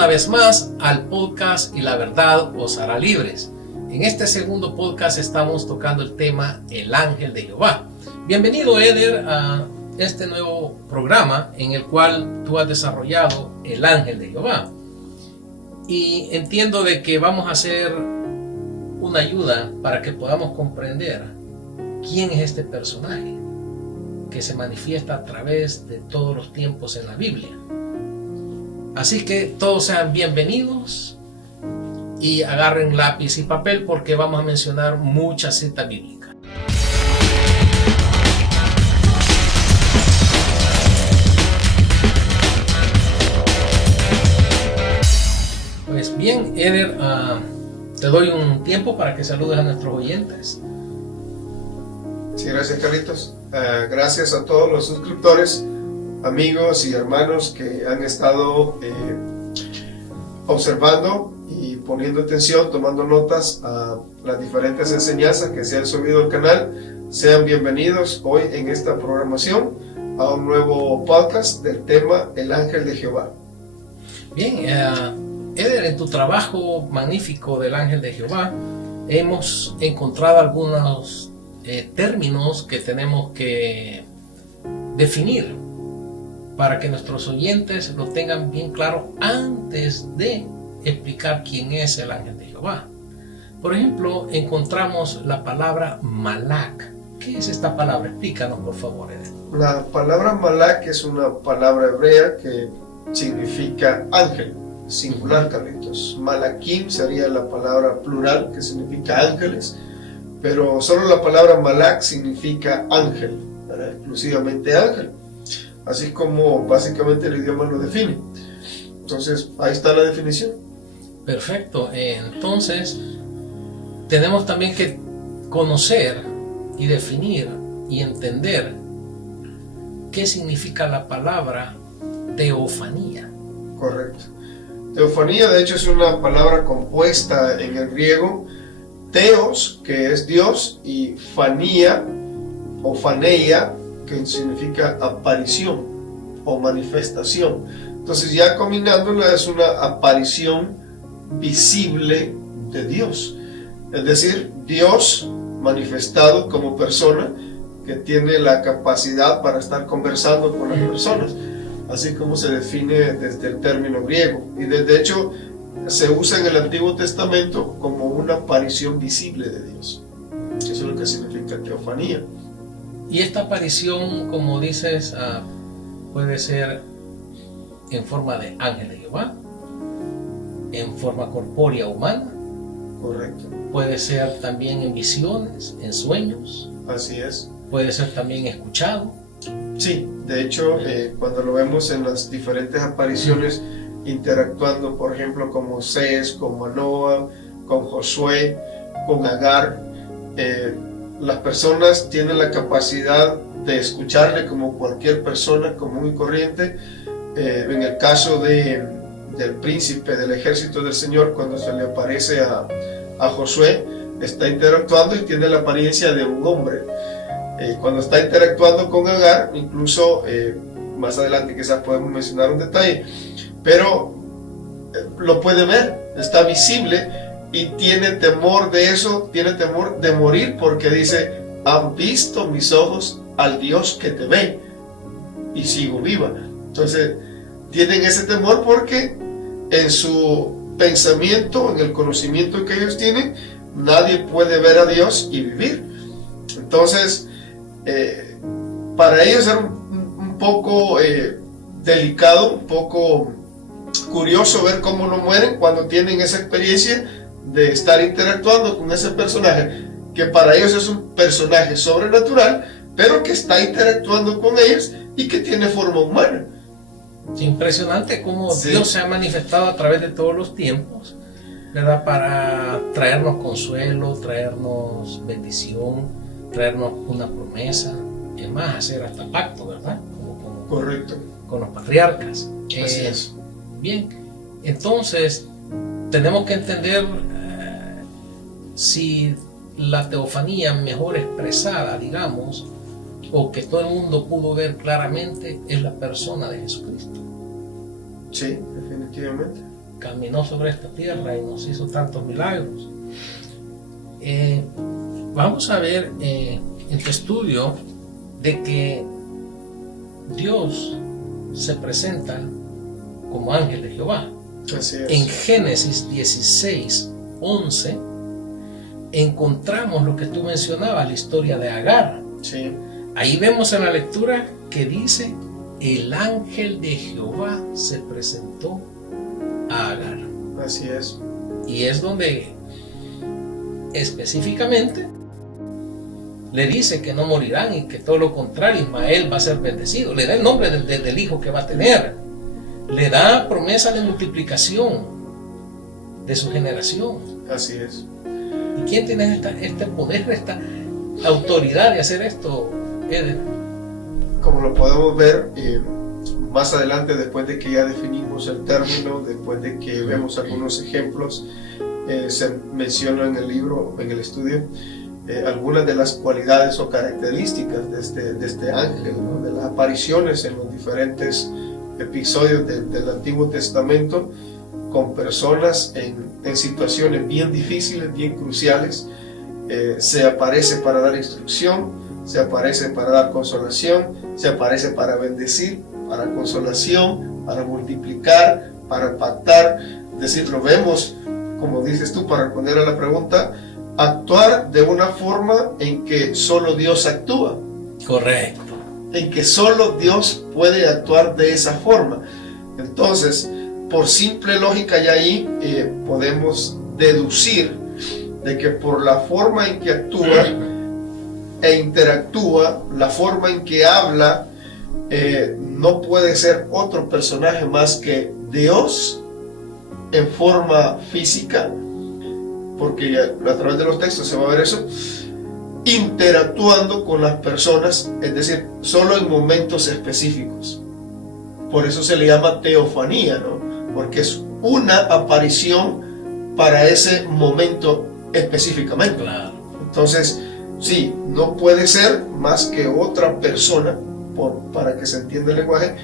una vez más al podcast Y la verdad os hará libres. En este segundo podcast estamos tocando el tema El ángel de Jehová. Bienvenido, Eder, a este nuevo programa en el cual tú has desarrollado El ángel de Jehová. Y entiendo de que vamos a hacer una ayuda para que podamos comprender quién es este personaje que se manifiesta a través de todos los tiempos en la Biblia. Así que todos sean bienvenidos y agarren lápiz y papel porque vamos a mencionar muchas citas bíblicas. Pues bien, Eder, te doy un tiempo para que saludes a nuestros oyentes. Sí, gracias, Carlitos. Gracias a todos los suscriptores, amigos y hermanos que han estado observando y poniendo atención, tomando notas a las diferentes enseñanzas que se han subido al canal. Sean bienvenidos hoy en esta programación a un nuevo podcast del tema El ángel de Jehová. Bien, Eder, en tu trabajo magnífico del ángel de Jehová hemos encontrado algunos términos que tenemos que definir para que nuestros oyentes lo tengan bien claro antes de explicar quién es el ángel de Jehová. Por ejemplo, encontramos la palabra Malak. ¿Qué es esta palabra? Explícanos, por favor, Eder. La palabra Malak es una palabra hebrea que significa ángel, singular, Carlitos. Malakim sería la palabra plural que significa ángeles, pero solo la palabra Malak significa ángel, exclusivamente ángel. Así como básicamente el idioma lo define. Entonces, ahí está la definición. Perfecto. Entonces, tenemos también que conocer y definir y entender qué significa la palabra teofanía. Correcto. Teofanía, de hecho, es una palabra compuesta en el griego. Teos, que es Dios, y fanía o faneia, que significa aparición o manifestación. Entonces, ya combinándola, es una aparición visible de Dios, es decir, Dios manifestado como persona que tiene la capacidad para estar conversando con las personas, así como se define desde el término griego, y de hecho se usa en el Antiguo Testamento como una aparición visible de Dios. Eso es lo que significa teofanía. Y esta aparición, como dices, puede ser en forma de ángel de Jehová, en forma corpórea humana. Correcto. Puede ser también en visiones, en sueños. Así es. Puede ser también escuchado. Sí, de hecho, cuando lo vemos en las diferentes apariciones, interactuando, por ejemplo, con Moisés, con Manoah, con Josué, con Agar, las personas tienen la capacidad de escucharle como cualquier persona común y corriente. En el caso del príncipe del ejército del Señor, cuando se le aparece a Josué, está interactuando y tiene la apariencia de un hombre. Cuando está interactuando con Agar, incluso más adelante quizás podemos mencionar un detalle, pero lo puede ver, está visible y tiene temor de eso, tiene temor de morir porque dice: han visto mis ojos al Dios que te ve y sigo viva. Entonces tienen ese temor porque en su pensamiento, en el conocimiento que ellos tienen, nadie puede ver a Dios y vivir. Entonces para ellos era un poco delicado, un poco curioso ver cómo no mueren cuando tienen esa experiencia de estar interactuando con ese personaje, que para ellos es un personaje sobrenatural, pero que está interactuando con ellos y que tiene forma humana. Es impresionante cómo Sí. Dios se ha manifestado a través de todos los tiempos, ¿verdad? Para traernos consuelo, traernos bendición, traernos una promesa, y más, hacer hasta pacto, ¿verdad? Correcto. Con los patriarcas. Así es. Bien, entonces tenemos que entender si la teofanía mejor expresada, digamos, o que todo el mundo pudo ver claramente, es la persona de Jesucristo. Sí, definitivamente. caminó sobre esta tierra y nos hizo tantos milagros. Vamos a ver en tu estudio de que Dios se presenta como ángel de Jehová. Así es. En Génesis 16:11 encontramos lo que tú mencionabas, la historia de Agar. Sí. Ahí vemos en la lectura que dice: el ángel de Jehová se presentó a Agar. Así es. Y es donde específicamente le dice que no morirán y que todo lo contrario, Ismael va a ser bendecido. Le da el nombre del hijo que va a tener. Le da promesa de multiplicación de su generación. Así es. ¿Y quién tiene este poder, esta autoridad de hacer esto, Eder? Como lo podemos ver más adelante, después de que ya definimos el término, después de que vemos algunos ejemplos, se menciona en el libro, en el estudio, algunas de las cualidades o características de este ángel, ¿no? De las apariciones en los diferentes episodios del Antiguo Testamento con personas en situaciones bien difíciles, bien cruciales. Se aparece para dar instrucción, se aparece para dar consolación, se aparece para bendecir, para consolación, para multiplicar, para pactar. Es decir, lo vemos, como dices tú, para responder a la pregunta, actuar de una forma en que solo Dios actúa. Correcto. En que solo Dios puede actuar de esa forma. Entonces, por simple lógica ya ahí podemos deducir de que por la forma en que actúa e interactúa, la forma en que habla, no puede ser otro personaje más que Dios en forma física, porque a través de los textos se va a ver eso, interactuando con las personas, es decir, solo en momentos específicos. Por eso se le llama teofanía, ¿no? Porque es una aparición para ese momento específicamente. Claro. Entonces, sí, no puede ser más que otra persona, para que se entienda el lenguaje,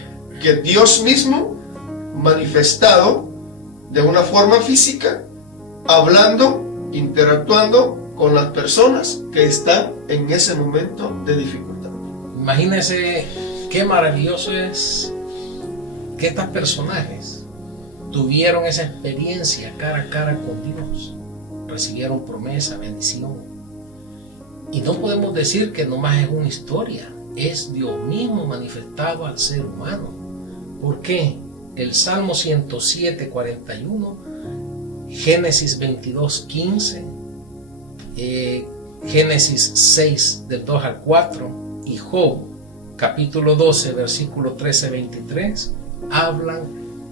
que Dios mismo manifestado de una forma física, hablando, interactuando con las personas que están en ese momento de dificultad. Imagínense qué maravilloso es que estos personajes tuvieron esa experiencia cara a cara con Dios, recibieron promesa, bendición, y no podemos decir que nomás es una historia, es Dios mismo manifestado al ser humano. ¿Por qué? El Salmo 107:41, Génesis 22:15, Génesis 6 del 2 al 4 y Job capítulo 12 versículo 13-23 hablan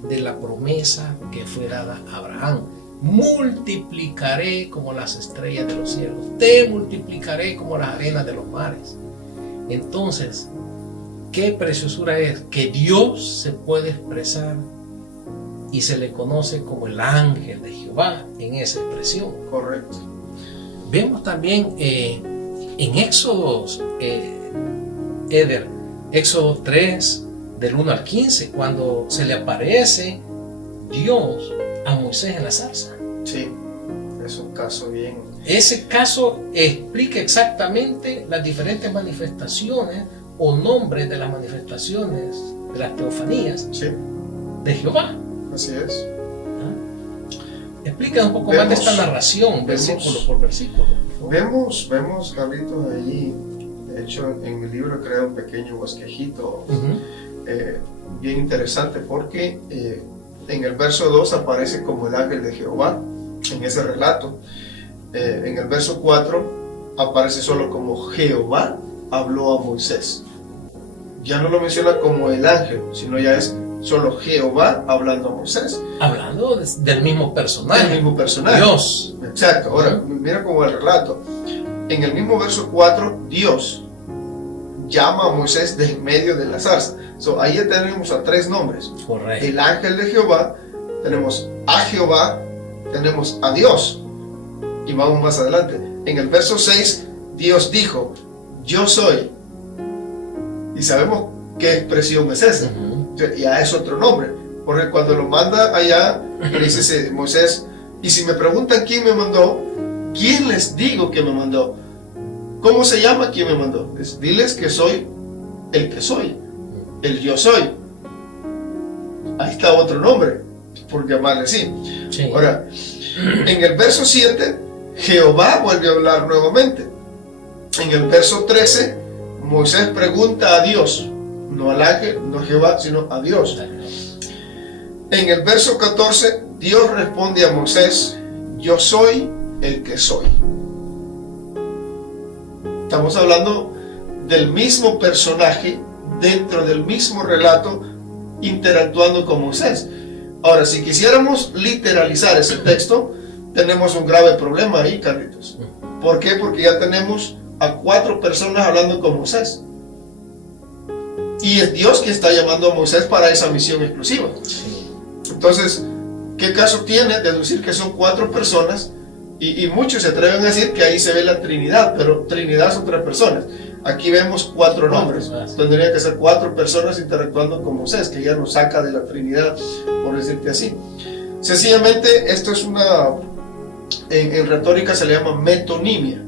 de la promesa que fue dada a Abraham. Multiplicaré como las estrellas de los cielos, te multiplicaré como las arenas de los mares. Entonces, qué preciosura es que Dios se puede expresar y se le conoce como el ángel de Jehová en esa expresión. Correcto. Vemos también en Éxodo, Éxodo 3 del 1 al 15, cuando se le aparece Dios a Moisés en la zarza. Sí, es un caso bien. Ese caso explica exactamente las diferentes manifestaciones o nombres de las manifestaciones de las teofanías, sí, de Jehová. Así es. Explica un poco más de esta narración, versículo por versículo. Vemos, Carlitos, ahí, de hecho, en el libro he creado un pequeño bosquejito bien interesante, porque en el verso 2 aparece como el ángel de Jehová, en ese relato. En el verso 4 aparece solo como Jehová habló a Moisés. Ya no lo menciona como el ángel, sino ya es solo Jehová hablando a Moisés. Hablando del mismo personaje. Del mismo personaje. Dios. Exacto. Ahora, mira como el relato. En el mismo verso 4, Dios llama a Moisés de en medio de la zarza. Ahí ya tenemos a tres nombres. Correcto. El ángel de Jehová, tenemos a Jehová, tenemos a Dios. Y vamos más adelante. En el verso 6, Dios dijo, yo soy. Y sabemos qué expresión es esa. Ya es otro nombre. Porque cuando lo manda allá, le dice Moisés, y si me preguntan quién me mandó, ¿quién les digo que me mandó? ¿Cómo se llama quién me mandó? Diles que soy el que soy, el yo soy. Ahí está otro nombre, por llamarle así. Sí. Ahora, en el verso 7, Jehová vuelve a hablar nuevamente. En el verso 13, Moisés pregunta a Dios, no al ángel, no a Jehová, sino a Dios. En el verso 14, Dios responde a Moisés, yo soy el que soy. Estamos hablando del mismo personaje dentro del mismo relato interactuando con Moisés. Ahora, si quisiéramos literalizar ese texto, tenemos un grave problema ahí, Carlitos. ¿Por qué? Porque ya tenemos a 4 personas hablando con Moisés. Y es Dios quien está llamando a Moisés para esa misión exclusiva. Entonces, ¿qué caso tiene deducir que son 4 personas? Y muchos se atreven a decir que ahí se ve la Trinidad, pero Trinidad son 3 personas. Aquí vemos 4 nombres. Tendría que ser 4 personas interactuando con Moisés, que ya nos saca de la Trinidad, por decirte así. Sencillamente, esto es en retórica se le llama metonimia.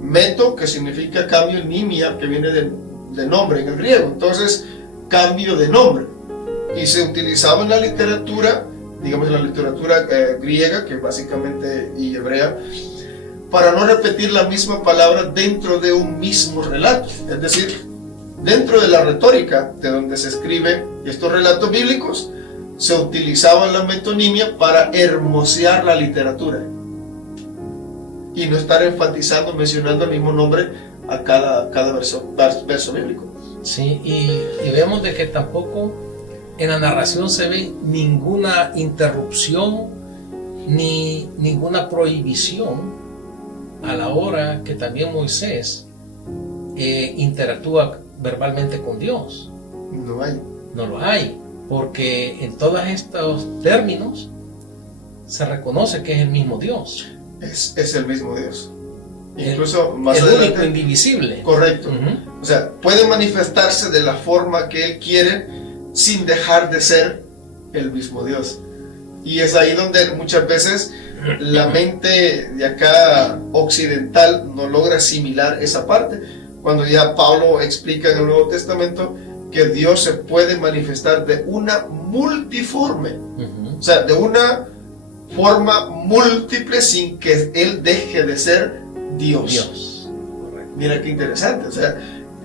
Meto, que significa cambio, nimia, que viene de nombre en el griego. Entonces, cambio de nombre. Y se utilizaba en la literatura, digamos en la literatura griega, que básicamente, y hebrea, para no repetir la misma palabra dentro de un mismo relato. Es decir, dentro de la retórica, de donde se escriben estos relatos bíblicos, se utilizaba la metonimia para hermosear la literatura y no estar enfatizando, mencionando el mismo nombre a cada verso bíblico. Sí, y vemos de que tampoco en la narración se ve ninguna interrupción ni ninguna prohibición a la hora que también Moisés interactúa verbalmente con Dios. No lo hay, porque en todos estos términos se reconoce que es el mismo Dios. Es el mismo Dios. Incluso más el adelante, único indivisible. Correcto. O sea, puede manifestarse de la forma que Él quiere sin dejar de ser el mismo Dios. Y es ahí donde muchas veces la mente de acá occidental no logra asimilar esa parte. Cuando ya Pablo explica en el Nuevo Testamento que Dios se puede manifestar de una multiforme. O sea, de una forma múltiple sin que Él deje de ser Dios. Mira qué interesante. O sea,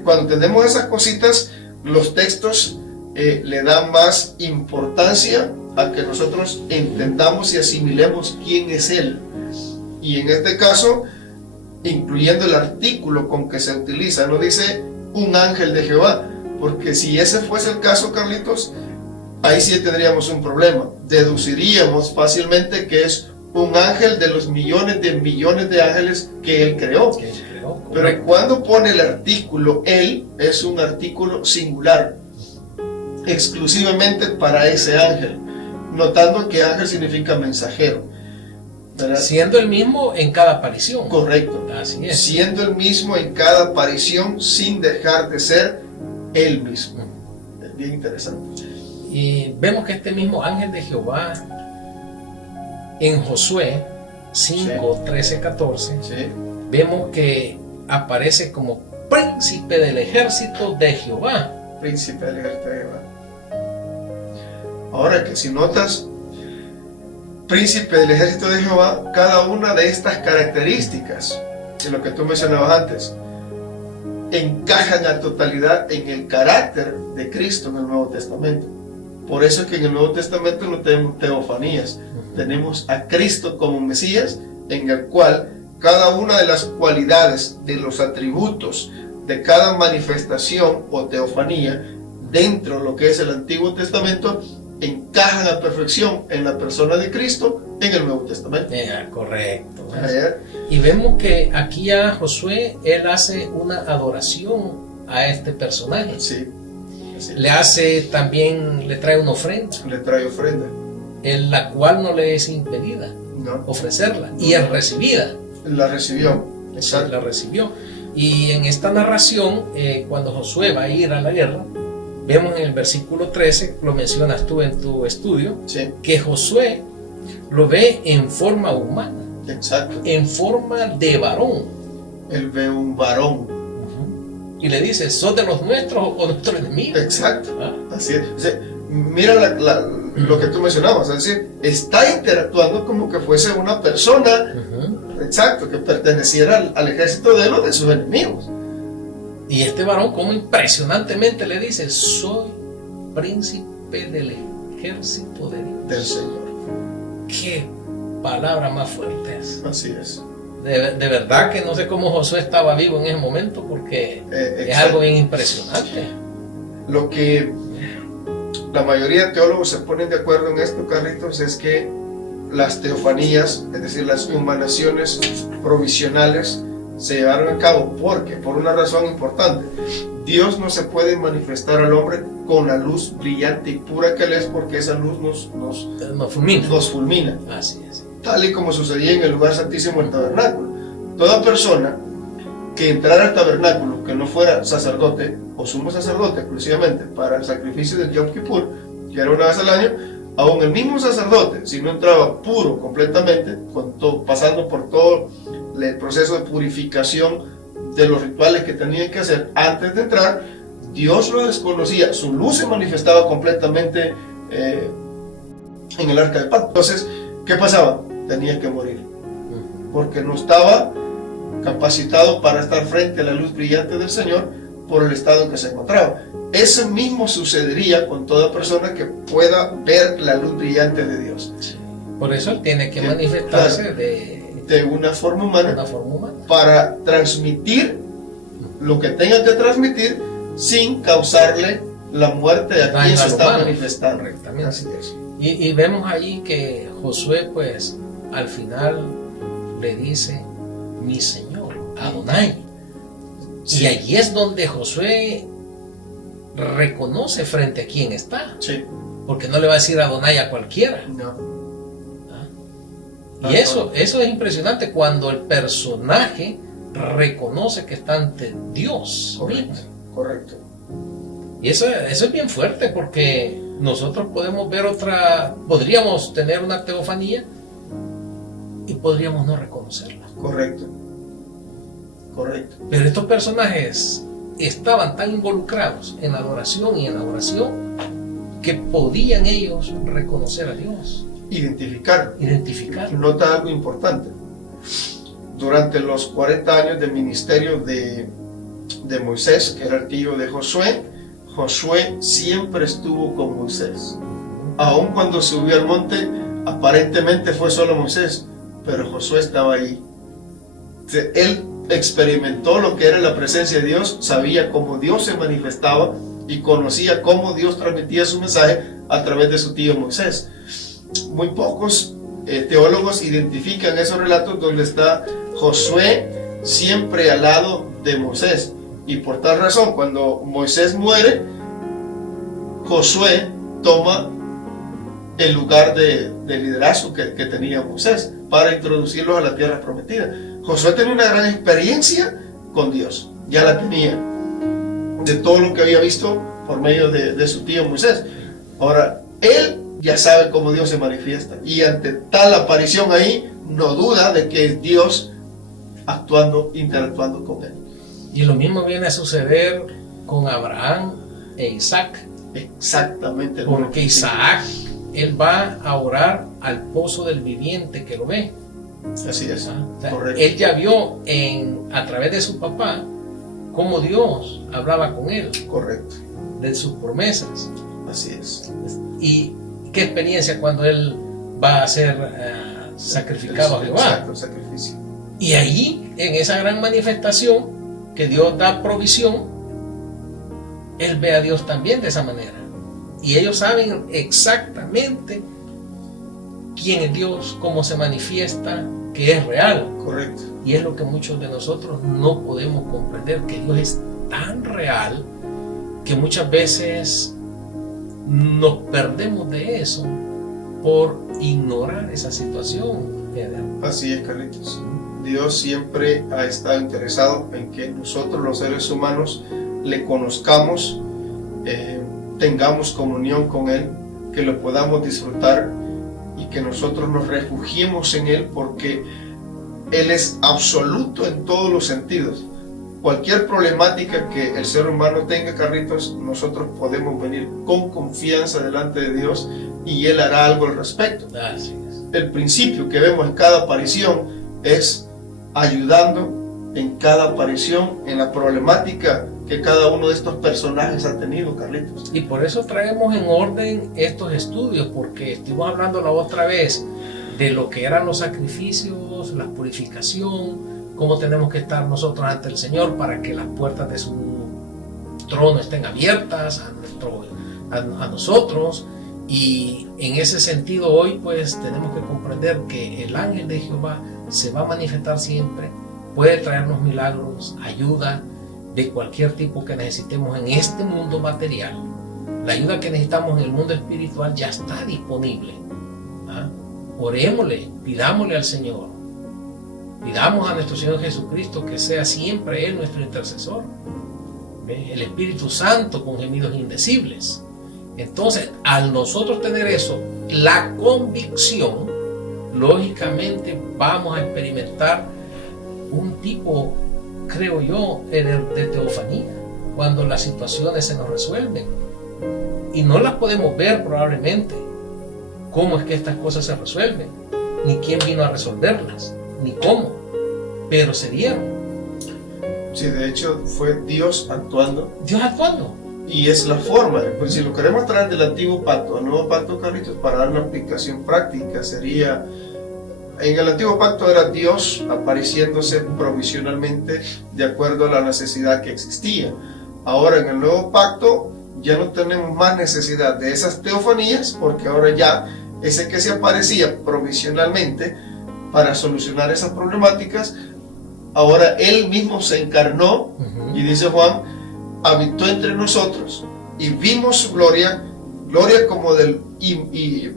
cuando entendemos esas cositas, los textos le dan más importancia a que nosotros entendamos y asimilemos quién es Él. Y en este caso, incluyendo el artículo con que se utiliza, no dice un ángel de Jehová, porque si ese fuese el caso, Carlitos, ahí sí tendríamos un problema. Deduciríamos fácilmente que es un ángel de los millones de ángeles que Él creó. Pero cuando pone el artículo Él, es un artículo singular, exclusivamente para ese ángel, notando que ángel significa mensajero, ¿verdad? Siendo el mismo en cada aparición. Correcto. Así es. Siendo el mismo en cada aparición sin dejar de ser Él mismo. Es bien interesante. Y vemos que este mismo ángel de Jehová en Josué 5, 13, 14, vemos que aparece como príncipe del ejército de Jehová. Príncipe del ejército de Jehová. Ahora que si notas, príncipe del ejército de Jehová, cada una de estas características, de lo que tú mencionabas antes, encajan a totalidad en el carácter de Cristo en el Nuevo Testamento. Por eso es que en el Nuevo Testamento no tenemos teofanías, tenemos a Cristo como Mesías, en el cual cada una de las cualidades, de los atributos de cada manifestación o teofanía dentro de lo que es el Antiguo Testamento encajan a perfección en la persona de Cristo en el Nuevo Testamento. Correcto. Y vemos que aquí a Josué, él hace una adoración a este personaje. Sí. Le hace también, le trae una ofrenda. Le trae ofrenda. En la cual no le es impedida ofrecerla. Y es recibida. La recibió. La recibió. Y en esta narración, cuando Josué va a ir a la guerra, vemos en el versículo 13, lo mencionas tú en tu estudio, Sí, que Josué lo ve en forma humana, exacto. en forma de varón. Él ve un varón. Y le dice, ¿sos de los nuestros o nuestro enemigo? Exacto. ¿Ah? Así es. O sea, mira lo que tú mencionabas, es decir, está interactuando como que fuese una persona, exacto, que perteneciera al ejército de él o de sus enemigos. Y este varón, como impresionantemente le dice, soy príncipe del ejército de Dios. Del Señor. Qué palabra más fuerte es. Así es. De verdad que no sé cómo Josué estaba vivo en ese momento, porque es algo bien impresionante. Lo que la mayoría de teólogos se ponen de acuerdo en esto, Carlitos, es que las teofanías, es decir, las humanaciones provisionales, se llevaron a cabo porque, por una razón importante, Dios no se puede manifestar al hombre con la luz brillante y pura que Él es, porque esa luz nos fulmina. Así es. Tal y como sucedía en el lugar santísimo del tabernáculo. Toda persona que entrara al tabernáculo, que no fuera sacerdote o sumo sacerdote exclusivamente para el sacrificio del Yom Kippur, que era una vez al año, aún el mismo sacerdote, si no entraba puro completamente, pasando por todo el proceso de purificación de los rituales que tenían que hacer antes de entrar, Dios lo desconocía, su luz se manifestaba completamente en el arca del pacto. Entonces, ¿qué pasaba? Tenía que morir, porque no estaba capacitado para estar frente a la luz brillante del Señor por el estado en que se encontraba. Eso mismo sucedería con toda persona que pueda ver la luz brillante de Dios. Sí. Por eso Él tiene que manifestarse claro, de una forma humana, humana, para transmitir lo que tenga que transmitir sin causarle la muerte a quien se está manifestando. Correctamente. Así es. Y vemos allí que Josué, pues, al final le dice, mi Señor, Adonai. Sí. Y allí es donde Josué reconoce frente a quién está. Sí. Porque no le va a decir Adonai a cualquiera. No. ¿Ah? Y eso es impresionante cuando el personaje reconoce que está ante Dios. Correcto. Mismo. Correcto. Y eso es bien fuerte, porque nosotros podríamos tener una teofanía y podríamos no reconocerla. Correcto. Correcto. Pero estos personajes estaban tan involucrados en la adoración y en la oración que podían ellos reconocer a Dios. Identificarlo. Nota algo importante. Durante los 40 años de ministerio de Moisés, que era el tío de Josué, Josué siempre estuvo con Moisés. Aun cuando subió al monte, aparentemente fue solo Moisés, pero Josué estaba ahí. Él experimentó lo que era la presencia de Dios, sabía cómo Dios se manifestaba y conocía cómo Dios transmitía su mensaje a través de su tío Moisés. Muy pocos teólogos identifican esos relatos donde está Josué siempre al lado de Moisés. Y por tal razón, cuando Moisés muere, Josué toma el lugar de liderazgo que tenía Moisés para introducirlos a la tierra prometida. Josué tenía una gran experiencia con Dios, ya la tenía, de todo lo que había visto por medio de su tío Moisés. Ahora, él ya sabe cómo Dios se manifiesta, y ante tal aparición ahí, no duda de que es Dios interactuando con él. Y lo mismo viene a suceder con Abraham e Isaac. Exactamente. Porque Isaac, él va a orar al pozo del viviente que lo ve. Así es. O sea, correcto. Él ya vio a través de su papá cómo Dios hablaba con él. Correcto. De sus promesas. Así es. Y qué experiencia cuando él va a ser sacrificado a Jehová. Exacto, el sacrificio. Y ahí, en esa gran manifestación que Dios da provisión, él ve a Dios también de esa manera. Y ellos saben exactamente quién es Dios, cómo se manifiesta, que es real. Correcto. Y es lo que muchos de nosotros no podemos comprender, que Dios es tan real que muchas veces nos perdemos de eso por ignorar esa situación. Así es, Carlitos. Dios siempre ha estado interesado en que nosotros, los seres humanos, le conozcamos tengamos comunión con Él, que lo podamos disfrutar y que nosotros nos refugiemos en Él, porque Él es absoluto en todos los sentidos. Cualquier problemática que el ser humano tenga, Carlitos, nosotros podemos venir con confianza delante de Dios y Él hará algo al respecto. Así es. El principio que vemos en cada aparición es ayudando en cada aparición en la problemática que cada uno de estos personajes ha tenido, Carlitos. Y por eso traemos en orden estos estudios, porque estuvimos hablando la otra vez de lo que eran los sacrificios, la purificación, cómo tenemos que estar nosotros ante el Señor para que las puertas de su trono estén abiertas a nosotros. Y en ese sentido hoy pues tenemos que comprender que el ángel de Jehová se va a manifestar siempre, puede traernos milagros, ayuda de cualquier tipo que necesitemos en este mundo material. La ayuda que necesitamos en el mundo espiritual ya está disponible. Orémosle, pidámosle al Señor, pidamos a nuestro Señor Jesucristo que sea siempre Él nuestro intercesor. El Espíritu Santo con gemidos indecibles. Entonces, al nosotros tener eso, la convicción, lógicamente vamos a experimentar un tipo, creo yo, de teofanía, cuando las situaciones se nos resuelven y no las podemos ver probablemente cómo es que estas cosas se resuelven, ni quién vino a resolverlas, ni cómo, pero se dieron. Sí, de hecho fue Dios actuando. Dios actuando. Y es la forma, pues si lo queremos traer del antiguo pacto al nuevo pacto, Carlitos, para dar una aplicación práctica, sería, en el antiguo pacto era Dios apareciéndose provisionalmente de acuerdo a la necesidad que existía. Ahora en el nuevo pacto ya no tenemos más necesidad de esas teofanías, porque ahora ya ese que se aparecía provisionalmente para solucionar esas problemáticas, ahora Él mismo se encarnó, y dice Juan, habitó entre nosotros y vimos su gloria, gloria como del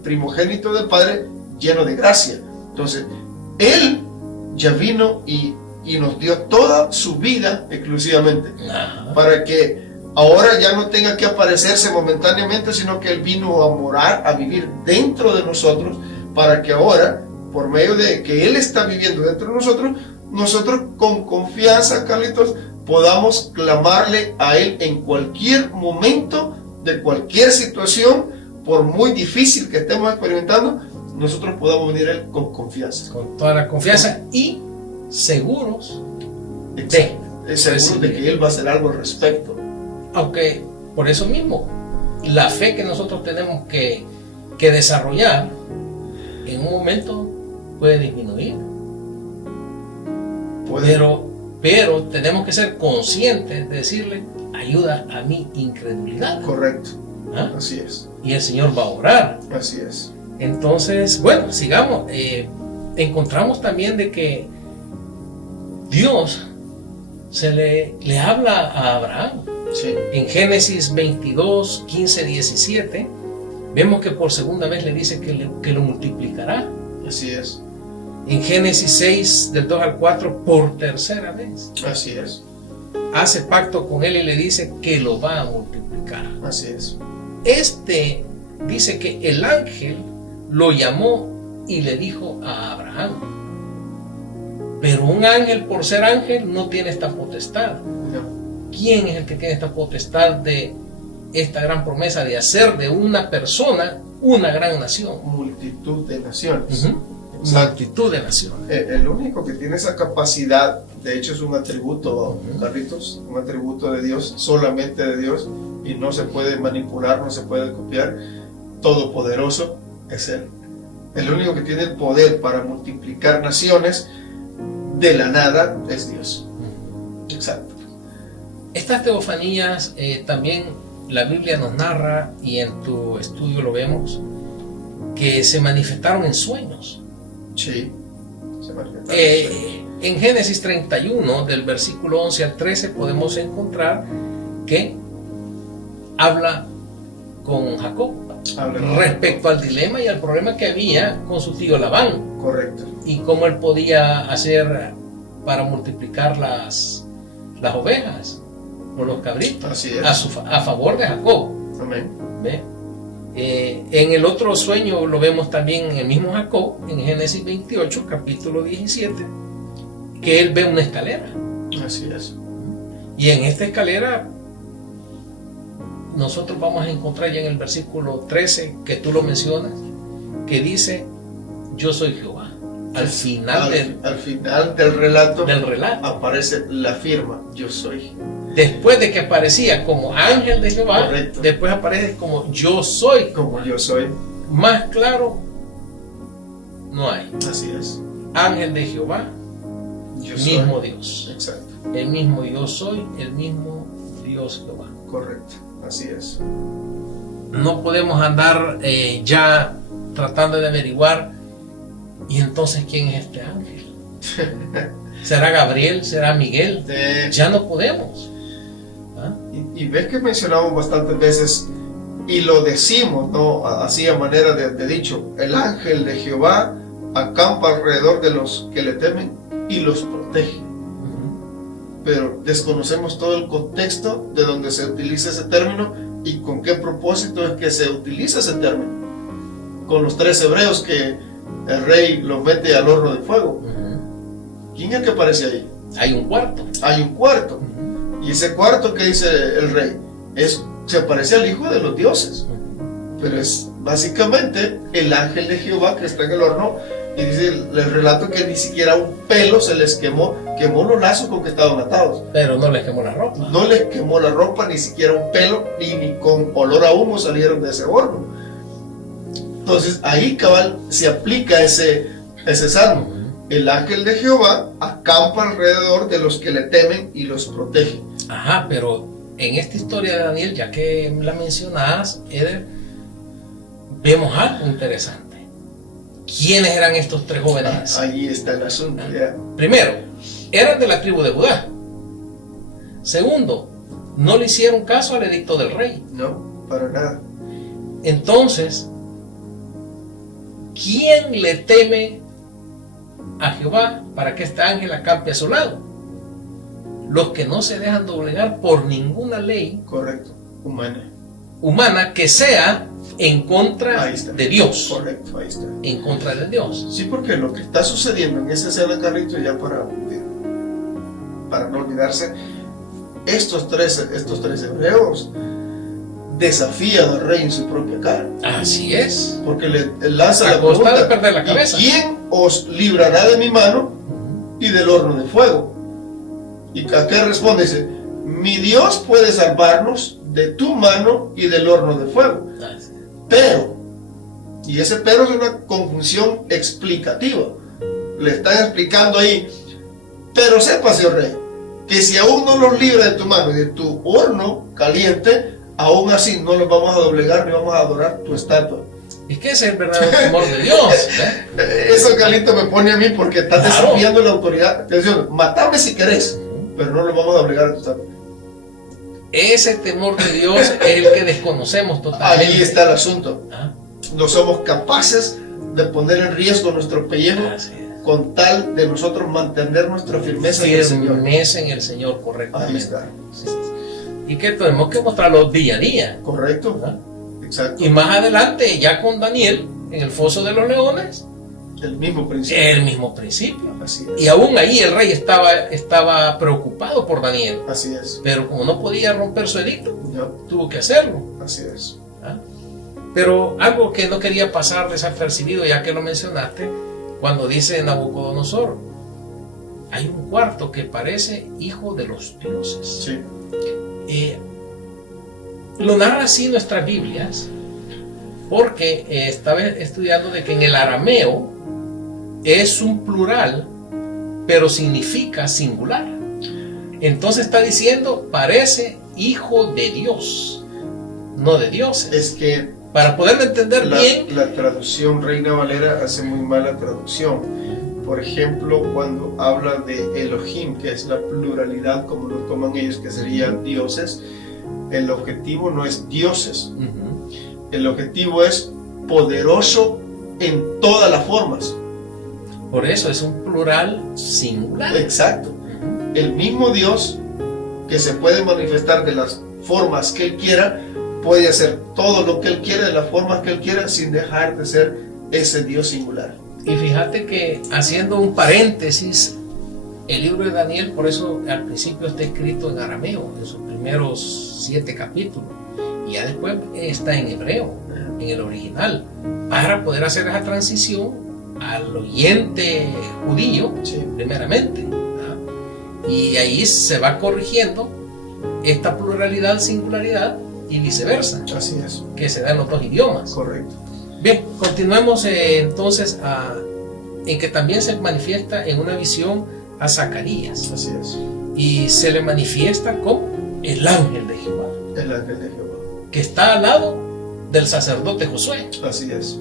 primogénito del Padre, lleno de gracia. Entonces, Él ya vino y nos dio toda su vida exclusivamente, para que ahora ya no tenga que aparecerse momentáneamente, sino que Él vino a morar, a vivir dentro de nosotros, para que ahora, por medio de que Él está viviendo dentro de nosotros, nosotros con confianza, Carlitos, podamos clamarle a Él en cualquier momento, de cualquier situación, por muy difícil que estemos experimentando, nosotros podamos venir a Él con confianza. Con toda la confianza y seguros de que Él va a hacer algo al respecto. Aunque por eso mismo, la fe que nosotros tenemos que desarrollar en un momento puede disminuir. Pero tenemos que ser conscientes de decirle, ayuda a mi incredulidad. Correcto. Así es. Y el Señor va a orar. Así es. Entonces, bueno, sigamos. Encontramos también de que Dios le habla a Abraham. Sí. En Génesis 22, 15, 17, vemos que por segunda vez le dice que lo multiplicará. Así es. En Génesis 6, del 2 al 4, por tercera vez. Así es. Hace pacto con él y le dice que lo va a multiplicar. Así es. Dice que el ángel lo llamó y le dijo a Abraham. Pero un ángel, por ser ángel, no tiene esta potestad. No. ¿Quién es el que tiene esta potestad de esta gran promesa de hacer de una persona una gran nación? Multitud de naciones. Multitud de naciones. El único que tiene esa capacidad, de hecho es un atributo, Carlitos, un atributo de Dios, solamente de Dios, y no se puede manipular, no se puede copiar. Todopoderoso es Él. El único que tiene el poder para multiplicar naciones de la nada es Dios. Exacto. Estas teofanías también la Biblia nos narra, y en tu estudio lo vemos, que se manifestaron en sueños. Sí, se manifestaron en Génesis 31, del versículo 11 al 13, podemos encontrar que habla con Jacob respecto al dilema y al problema que había con su tío Labán. Correcto. Y cómo él podía hacer para multiplicar las ovejas o los cabritos. Así es. A favor de Jacob. Amén. ¿Ve? En el otro sueño lo vemos también en el mismo Jacob, en Génesis 28, capítulo 17, que él ve una escalera. Así es. Y en esta escalera nosotros vamos a encontrar ya en el versículo 13, que tú lo mencionas, que dice, yo soy Jehová. Al final del relato aparece la firma, yo soy. Después de que aparecía como ángel de Jehová, correcto, después aparece como yo soy. Como yo soy. Más claro no hay. Así es. Ángel de Jehová, yo mismo soy. Dios. Exacto. El mismo yo soy, el mismo Dios Jehová. Correcto, así es. No podemos andar ya tratando de averiguar, y entonces ¿quién es este ángel? ¿Será Gabriel? ¿Será Miguel? Ya no podemos. ¿Ah? Y ves que mencionamos bastantes veces, y lo decimos, ¿no? Así a manera de dicho, el ángel de Jehová acampa alrededor de los que le temen y los protege. Pero desconocemos todo el contexto de donde se utiliza ese término y con qué propósito es que se utiliza ese término. Con los 3 hebreos que el rey los mete al horno de fuego. ¿Quién es el que aparece ahí? Hay un cuarto. Hay un cuarto. Y ese cuarto que dice el rey se parece al hijo de los dioses. Pero es básicamente el ángel de Jehová que está en el horno. Y dice el relato que ni siquiera un pelo se les quemó los lazos con que estaban atados. Pero no les quemó la ropa. No les quemó la ropa, ni siquiera un pelo, ni con olor a humo salieron de ese horno. Entonces ahí cabal se aplica ese salmo. El ángel de Jehová acampa alrededor de los que le temen y los protege. Ajá, pero en esta historia de Daniel, ya que la mencionabas, Eder, vemos algo interesante. ¿Quiénes eran estos 3 jóvenes? Ahí está el asunto. Ya. Primero, eran de la tribu de Judá. Segundo, no le hicieron caso al edicto del rey. No, para nada. Entonces, ¿quién le teme a Jehová para que este ángel acampe a su lado? Los que no se dejan doblegar por ninguna ley. Correcto, humana que sea en contra de Dios. Correcto, ahí está. En contra de Dios. Sí, porque lo que está sucediendo en esa escena, Carlito, ya para no olvidarse, estos tres hebreos desafían al rey en su propia cara. Así es. Porque le lanza la pregunta de perder la cabeza. ¿Y quién os librará de mi mano y del horno de fuego? ¿Y a qué responde? Dice, mi Dios puede salvarnos de tu mano y del horno de fuego. Pero, y ese pero es una conjunción explicativa. Le están explicando ahí, pero sépase, oh rey, que si aún no los libra de tu mano y de tu horno caliente, aún así no los vamos a doblegar ni vamos a adorar tu estatua. Es que ese es el verdadero temor de Dios. Eso, Carlito, me pone a mí porque estás desafiando la autoridad. Te diciendo, matame si querés, pero no los vamos a obligar a tu estatua. Ese temor de Dios es el que desconocemos totalmente. Ahí está el asunto. No somos capaces de poner en riesgo nuestro pellejo con tal de nosotros mantener nuestra firmeza en el Señor. Firmeza en el Señor, correctamente. Ahí está. Sí. Y que tenemos que mostrarlo día a día. Correcto. Exacto. Y más adelante, ya con Daniel, en el foso de los leones, el mismo principio. Así es. Y aún ahí el rey estaba preocupado por Daniel. Así es. Pero como no podía romper su edicto, tuvo que hacerlo. Así es. Pero algo que no quería pasar desapercibido, ya que lo mencionaste, cuando dice Nabucodonosor, hay un cuarto que parece hijo de los dioses. Sí. Lo narra así nuestras Biblias, porque estaba estudiando de que en el arameo es un plural, pero significa singular. Entonces está diciendo, parece hijo de Dios, no de dioses. Es que para poderlo entender bien, la traducción Reina Valera hace muy mala traducción. Por ejemplo, cuando habla de Elohim, que es la pluralidad como lo toman ellos, que serían dioses, el objetivo no es dioses. El objetivo es poderoso en todas las formas. Por eso es un plural singular. Exacto. El mismo Dios que se puede manifestar de las formas que Él quiera, puede hacer todo lo que Él quiere, de la forma que Él quiera, sin dejar de ser ese Dios singular. Y fíjate que, haciendo un paréntesis, el libro de Daniel, por eso al principio está escrito en arameo, en sus primeros 7 capítulos, y ya después está en hebreo, en el original, para poder hacer esa transición al oyente judío, Sí. primeramente, ¿verdad? Y ahí se va corrigiendo esta pluralidad, singularidad y viceversa, Así es. que se da en los dos idiomas. Correcto. Bien, continuemos entonces en que también se manifiesta en una visión a Zacarías, Así es. y se le manifiesta como el ángel de Jehová, El ángel de Jehová. que está al lado del sacerdote Josué. Así es.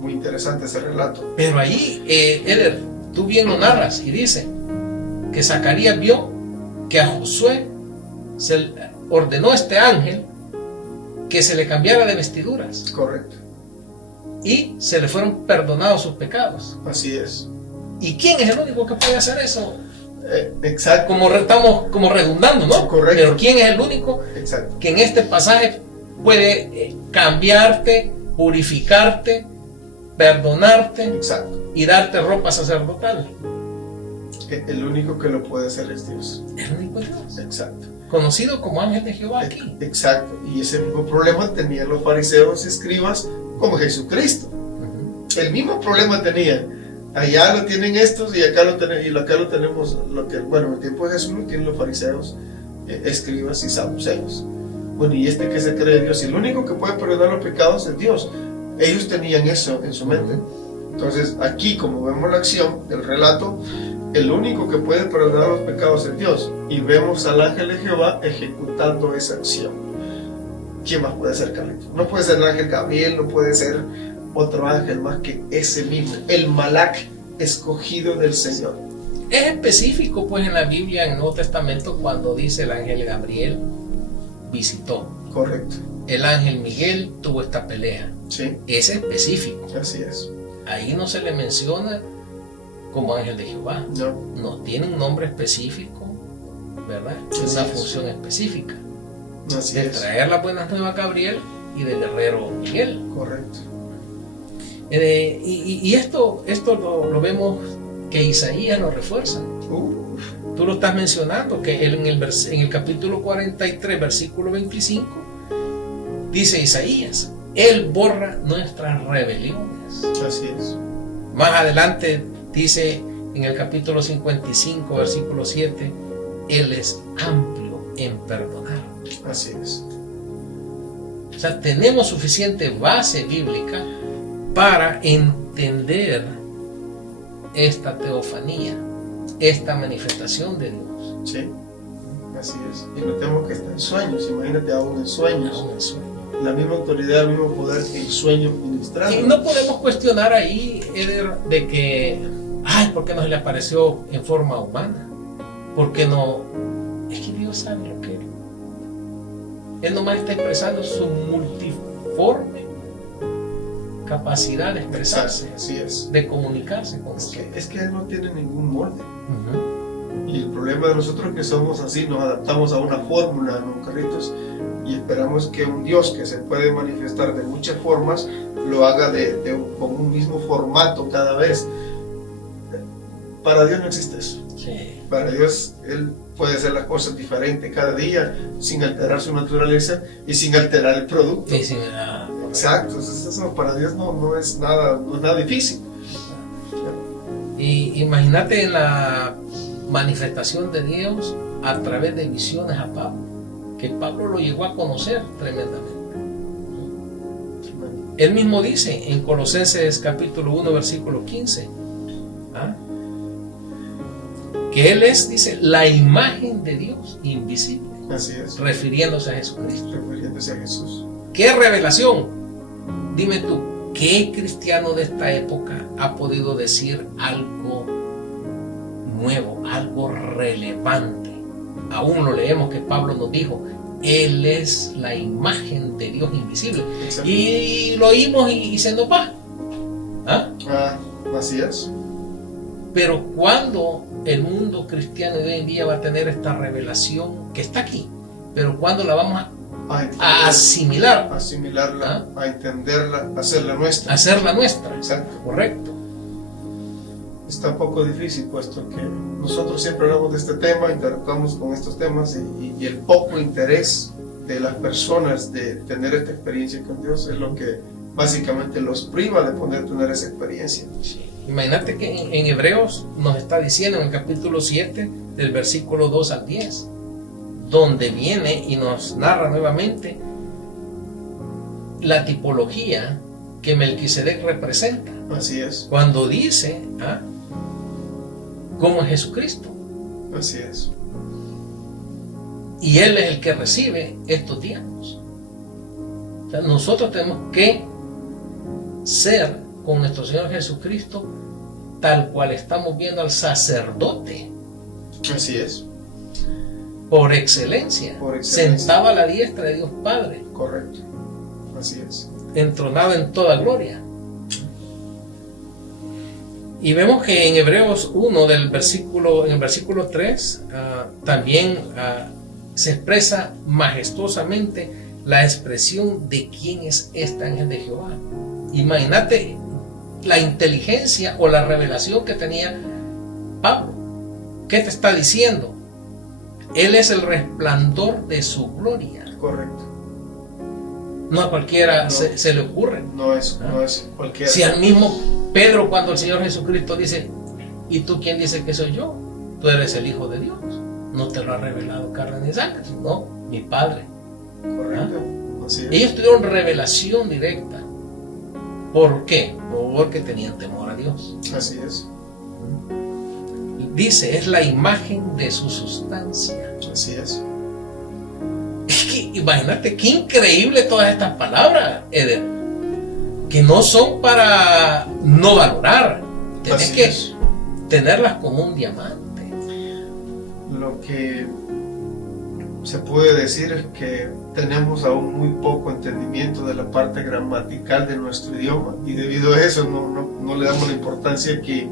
Muy interesante ese relato. Pero ahí, Eder, tú bien lo narras y dice que Zacarías vio que a Josué se le ordenó este ángel que se le cambiara de vestiduras Correcto. y se le fueron perdonados sus pecados. Así es. ¿Y quién es el único que puede hacer eso? Exacto. Estamos como redundando, ¿no? Sí, correcto. Pero ¿quién es el único Exacto. que en este pasaje puede cambiarte, purificarte, perdonarte Exacto. y darte ropa sacerdotal? El único que lo puede hacer es Dios. El único Dios, Exacto. conocido como ángel de Jehová aquí. Exacto. Y ese mismo problema tenían los fariseos y escribas con Jesucristo. El mismo problema tenían. Allá lo tienen estos y acá lo tenemos, y acá lo tenemos, bueno, en el tiempo de Jesús lo tienen los fariseos, escribas y saduceos. Bueno, y este que se cree Dios, y el único que puede perdonar los pecados es Dios. Ellos tenían eso en su mente. Entonces, aquí, como vemos la acción, el relato, el único que puede perdonar los pecados es Dios. Y vemos al ángel de Jehová ejecutando esa acción. ¿Quién más puede ser, Carlitos? No puede ser el ángel Gabriel, no puede ser otro ángel más que ese mismo, el Malak escogido del Señor. Es específico pues en la Biblia, en el Nuevo Testamento, cuando dice el ángel Gabriel visitó, Correcto. el ángel Miguel tuvo esta pelea. Sí, Es específico. así es. Ahí no se le menciona como ángel de Jehová. No, No tiene un nombre específico, ¿verdad? Así Una es. función específica. así De es. traer las buenas nuevas a Gabriel y del guerrero Miguel. Correcto. Y esto lo vemos que Isaías lo refuerza. Tú lo estás mencionando, que él en el capítulo 43, versículo 25, dice Isaías, Él borra nuestras rebeliones. Así es. Más adelante dice en el capítulo 55, versículo 7, Él es amplio en perdonar. Así es. O sea, tenemos suficiente base bíblica para entender esta teofanía, esta manifestación de Dios. Sí, así es. Y notemos que está en sueños, imagínate aún en sueños. Aún en sueño. La misma autoridad, el mismo poder en sueños ministrando. Y no podemos cuestionar ahí, Eder, de que, ¿por qué no se le apareció en forma humana? ¿Por qué no? Es que Dios sabe lo que Él nomás está expresando su multiforme capacidad de expresarse, Exacto, así es. de comunicarse con Es nosotros. que Él no tiene ningún molde. Ujú. Y el problema de nosotros es que somos así, nos adaptamos a una fórmula, ¿no, Carlitos? Y esperamos que un Dios que se puede manifestar de muchas formas lo haga con un mismo formato cada vez. Para Dios no existe eso. Sí. Para Dios Él puede hacer las cosas diferentes cada día sin alterar su naturaleza y sin alterar el producto. Sí, sí, Exacto, entonces eso para Dios no es nada difícil. Y imagínate la manifestación de Dios a través de visiones a Pablo, que Pablo lo llegó a conocer tremendamente. Él mismo dice en Colosenses capítulo 1 versículo 15, que Él es, dice, la imagen de Dios invisible, Así es, refiriéndose a Jesucristo. refiriéndose a Jesús. ¿Qué revelación? Dime tú, ¿qué cristiano de esta época ha podido decir algo nuevo, algo relevante? Aún lo leemos que Pablo nos dijo, Él es la imagen de Dios invisible. Exacto. Y lo oímos y se nos va. Así es. Pero ¿cuándo el mundo cristiano de hoy en día va a tener esta revelación que está aquí? Pero ¿cuándo la vamos a asimilar, asimilarla, a entenderla, a hacerla nuestra. Hacerla nuestra. Exacto. Correcto. Está un poco difícil, puesto que nosotros siempre hablamos de este tema, interactuamos con estos temas y el poco interés de las personas de tener esta experiencia con Dios es lo que básicamente los priva de poder tener esa experiencia. Sí. Imagínate que en Hebreos nos está diciendo en el capítulo 7 del versículo 2 al 10, donde viene y nos narra nuevamente la tipología que Melquisedec representa. Así es. Cuando dice, como Jesucristo. Así es. Y Él es el que recibe estos diezmos. O sea, nosotros tenemos que ser con nuestro Señor Jesucristo tal cual estamos viendo al sacerdote. Así es. Por excelencia. Sentado a la diestra de Dios Padre. Correcto. Así es. Entronado en toda gloria. Y vemos que en Hebreos 1 en el versículo 3 también se expresa majestuosamente la expresión de quién es este ángel de Jehová. Imagínate la inteligencia o la revelación que tenía Pablo. ¿Qué te está diciendo? Él es el resplandor de su gloria. Correcto. No a cualquiera No. se le ocurre. No es cualquiera. Si al mismo Pedro, cuando el Señor Jesucristo dice, ¿y tú quién dices que soy yo? Tú eres el Hijo de Dios. No te lo ha revelado carne ni sangre, sino mi Padre. Correcto. Así es. Ellos tuvieron revelación directa. ¿Por qué? Porque tenían temor a Dios. Así es. Dice, es la imagen de su sustancia. Así es. Es que imagínate qué increíble todas estas palabras, Eder, que no son para no valorar. Tienes Así que es. tenerlas como un diamante. Lo que se puede decir es que tenemos aún muy poco entendimiento de la parte gramatical de nuestro idioma y debido a eso no le damos la importancia que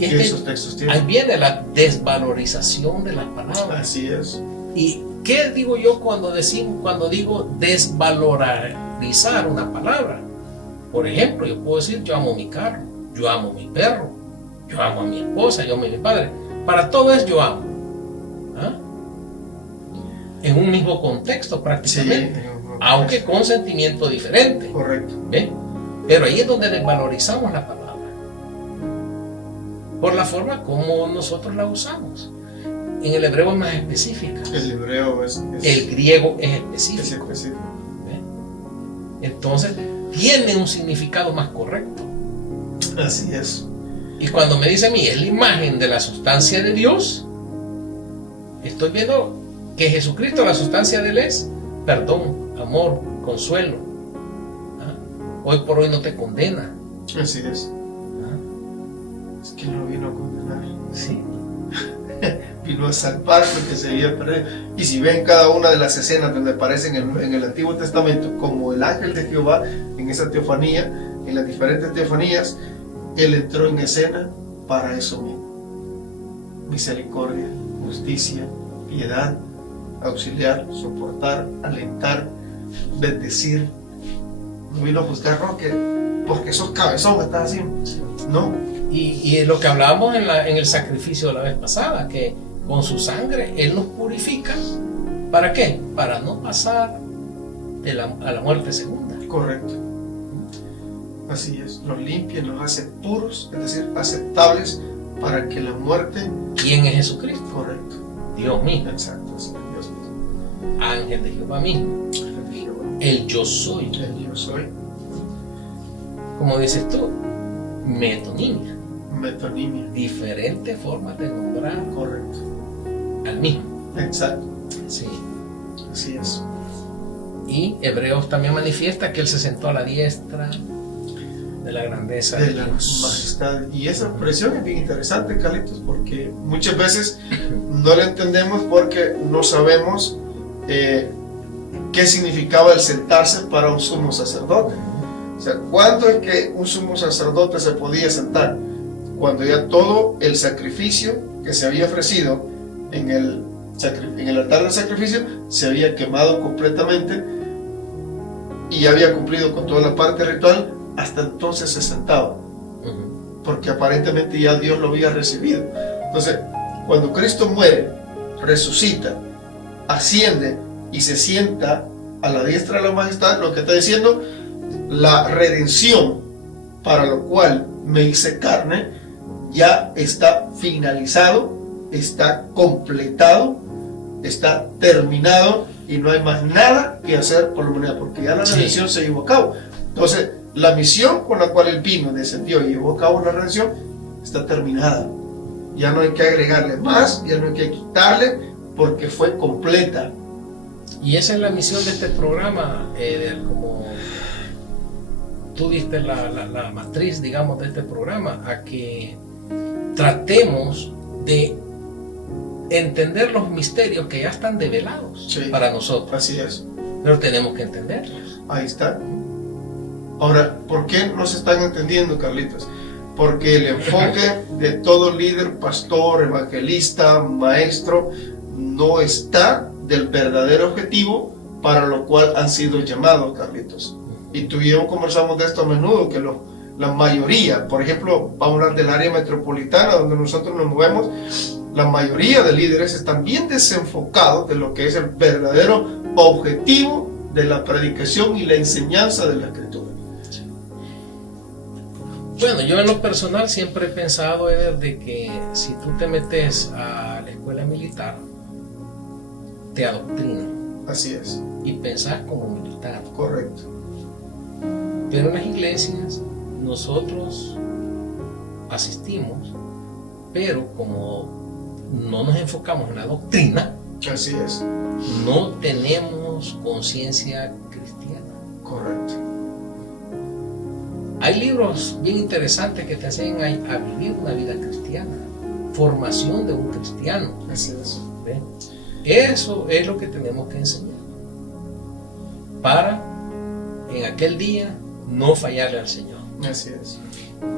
esos textos Ahí tienen. viene la desvalorización de las palabras. Así es. ¿Y qué digo yo cuando digo desvalorizar una palabra? Por ejemplo, yo puedo decir, yo amo mi carro, yo amo mi perro, yo amo a mi esposa, yo amo a mi padre. Para todo es yo amo. En un mismo contexto prácticamente, Sí, aunque con sentimiento diferente. correcto. ¿Ve? Pero ahí es donde desvalorizamos la palabra. Por la forma como nosotros la usamos. En el hebreo es más específica. El hebreo es El griego es es específico. específico. ¿Ve? Entonces, tiene un significado más correcto. Así es. Y cuando me dice a mí, es la imagen de la sustancia de Dios, estoy viendo que Jesucristo, la sustancia de Él es perdón, amor, consuelo. Hoy por hoy no te condena. Así es. Es que no vino a condenar. Sí. Vino a salvar porque se había perdido. Y si ven cada una de las escenas donde aparecen en el Antiguo Testamento como el ángel de Jehová, en esa teofanía, en las diferentes teofanías, Él entró en escena para eso mismo. Misericordia, justicia, piedad, auxiliar, soportar, alentar, bendecir. No vino a juzgar, no, que porque sos cabezón, estás así. No. Y lo que hablábamos en el sacrificio de la vez pasada, que con su sangre Él nos purifica. ¿Para qué? Para no pasar a la muerte segunda. Correcto. Así es. Nos limpia, nos hace puros, es decir, aceptables para que la muerte. ¿Quién es Jesucristo? Correcto. Dios mismo. Exacto. Así es, Dios mismo. Ángel de Jehová mismo. Ángel de Jehová. El yo soy. El yo soy. Como dices tú, metonimia. Metonimia. Diferentes formas de nombrar Correcto. al mismo. Exacto. Sí. Así es. Y Hebreos también manifiesta que Él se sentó a la diestra de la grandeza De de la Dios. majestad. Y esa expresión es bien interesante, Carlitos, porque muchas veces no la entendemos porque no sabemos qué significaba el sentarse para un sumo sacerdote. O sea, ¿cuándo es que un sumo sacerdote se podía sentar? Cuando ya todo el sacrificio que se había ofrecido en el en el altar del sacrificio se había quemado completamente y ya había cumplido con toda la parte ritual. Hasta entonces se sentaba, porque aparentemente ya Dios lo había recibido. Entonces, cuando Cristo muere, resucita, asciende y se sienta a la diestra de la majestad, lo que está diciendo, la redención para lo cual me hice carne ya está finalizado, está completado, está terminado y no hay más nada que hacer por la humanidad, porque ya la redención se llevó a cabo. Entonces, la misión con la cual Él vino, descendió y llevó a cabo la redención está terminada. Ya no hay que agregarle más, ya no hay que quitarle, porque fue completa. Y esa es la misión de este programa, como tú diste la matriz, digamos, de este programa, a que tratemos de entender los misterios que ya están develados para nosotros. Así es. Pero tenemos que entenderlos. Ahí está. Ahora, ¿por qué no se están entendiendo, Carlitos? Porque el enfoque de todo líder, pastor, evangelista, maestro, no está del verdadero objetivo para lo cual han sido llamados, Carlitos. Y tú y yo conversamos de esto a menudo, que la mayoría, por ejemplo, vamos a hablar del área metropolitana donde nosotros nos movemos, la mayoría de líderes están bien desenfocados de lo que es el verdadero objetivo de la predicación y la enseñanza de la Escritura. Bueno, yo en lo personal siempre he pensado, Eder, de que si tú te metes a la escuela militar, te adoctrinan. Así es. Y pensás como militar. Correcto. Pero en las iglesias nosotros asistimos, pero como no nos enfocamos en la doctrina, así es, no tenemos conciencia cristiana. Correcto. Hay libros bien interesantes que te enseñan a vivir una vida cristiana, formación de un cristiano. Así es. ¿Ve? Eso es lo que tenemos que enseñar para en aquel día no fallarle al Señor. Así es.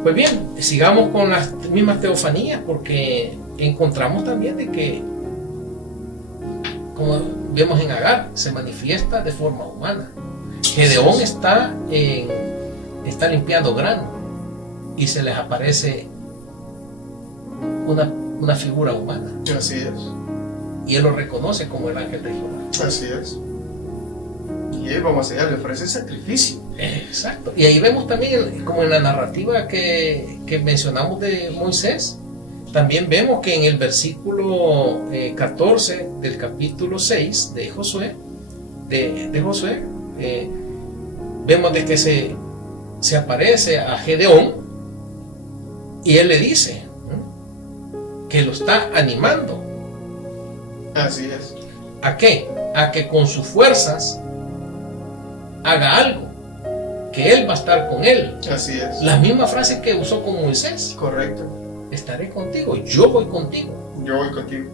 Pues bien, sigamos con las mismas teofanías, porque encontramos también de que, como vemos en Agar, se manifiesta de forma humana. Gedeón está limpiando grano y se les aparece una figura humana. Así es. Y él lo reconoce como el ángel de Jehová. Así es. Y él, vamos allá, le ofrece sacrificio. Exacto. Y ahí vemos también, como en la narrativa que mencionamos de Moisés, también vemos que en el versículo 14 del capítulo 6 de Josué, vemos de que se aparece a Gedeón y él le dice que lo está animando. Así es. ¿A qué? A que con sus fuerzas haga algo, que él va a estar con él. Así es. Las mismas frases que usó con Moisés. Correcto. Estaré contigo, yo voy contigo. Yo voy contigo.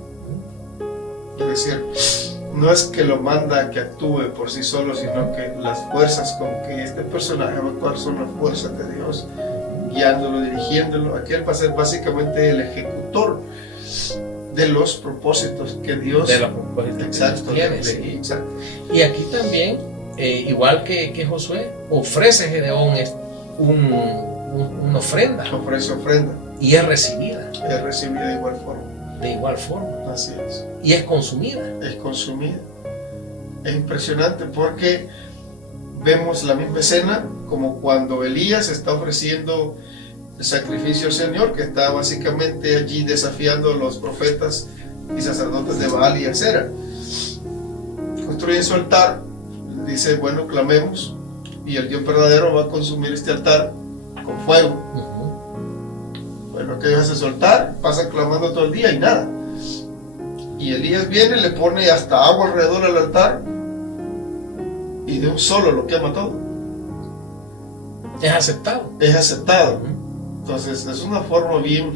Es decir, no es que lo manda a que actúe por sí solo, sino que las fuerzas con que este personaje va a actuar son las fuerzas de Dios, guiándolo, dirigiéndolo. Aquel va a ser básicamente el ejecutor de los propósitos que Dios tiene. Sí. Exacto. Y aquí también, igual que Josué, ofrece Gedeón una ofrenda. Ofrece ofrenda. Y es recibida. Es recibida de igual forma. De igual forma. Así es. Y es consumida. Es consumida. Es impresionante porque vemos la misma escena como cuando Elías está ofreciendo el sacrificio al Señor, que está básicamente allí desafiando a los profetas y sacerdotes de Baal y Acera. Construyen su altar, dice, bueno, clamemos, y el Dios verdadero va a consumir este altar con fuego. Bueno, que hace su altar, pasa clamando todo el día y nada. Y Elías viene, le pone hasta agua alrededor del altar y de un solo lo quema todo. Es aceptado. Es aceptado. Entonces es una forma bien...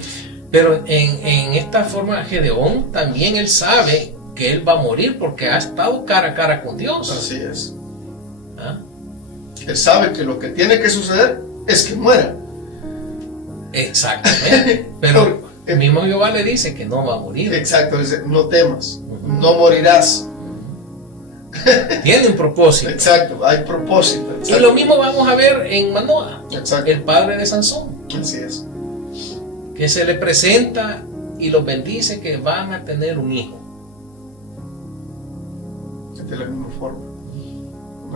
Pero en esta forma Gedeón también él sabe que él va a morir porque ha estado cara a cara con Dios. Así es. ¿Ah? Él sabe que lo que tiene que suceder es que muera. Exactamente. Pero el mismo Jehová le dice que no va a morir. Exacto, dice, no temas. no morirás. Tiene un propósito. Exacto, hay propósito. Exacto. Y lo mismo vamos a ver en Manoah, Exacto. el padre de Sansón, Así es. que se le presenta y los bendice que van a tener un hijo. De la misma forma.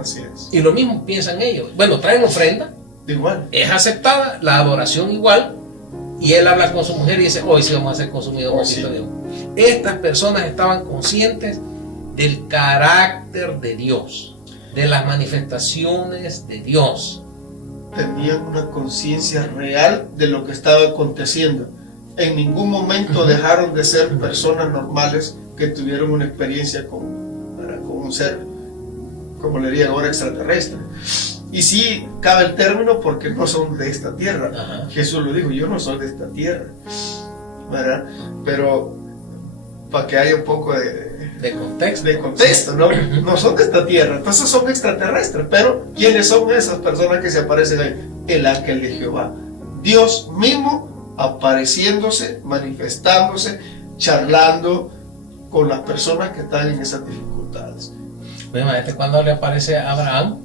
Así es. Y lo mismo piensan ellos. Bueno, traen ofrenda, Igual. es aceptada, la adoración igual, y él habla con su mujer y dice, hoy sí vamos a ser consumidos Oh, por sí. Dios. Estas personas estaban conscientes del carácter de Dios, de las manifestaciones de Dios. Tenían una conciencia real de lo que estaba aconteciendo. En ningún momento dejaron de ser personas normales que tuvieron una experiencia con un ser, como le diría ahora, extraterrestre. Y sí, cabe el término porque no son de esta tierra. Ajá. Jesús lo dijo, yo no soy de esta tierra, ¿verdad? Pero para que haya un poco De contexto. de contexto, ¿no? No son de esta tierra, entonces son extraterrestres. Pero ¿quiénes son esas personas que se aparecen ahí? El ángel de Jehová, Dios mismo apareciéndose, manifestándose, charlando con las personas que están en esas dificultades. Pues imagínate cuando le aparece a Abraham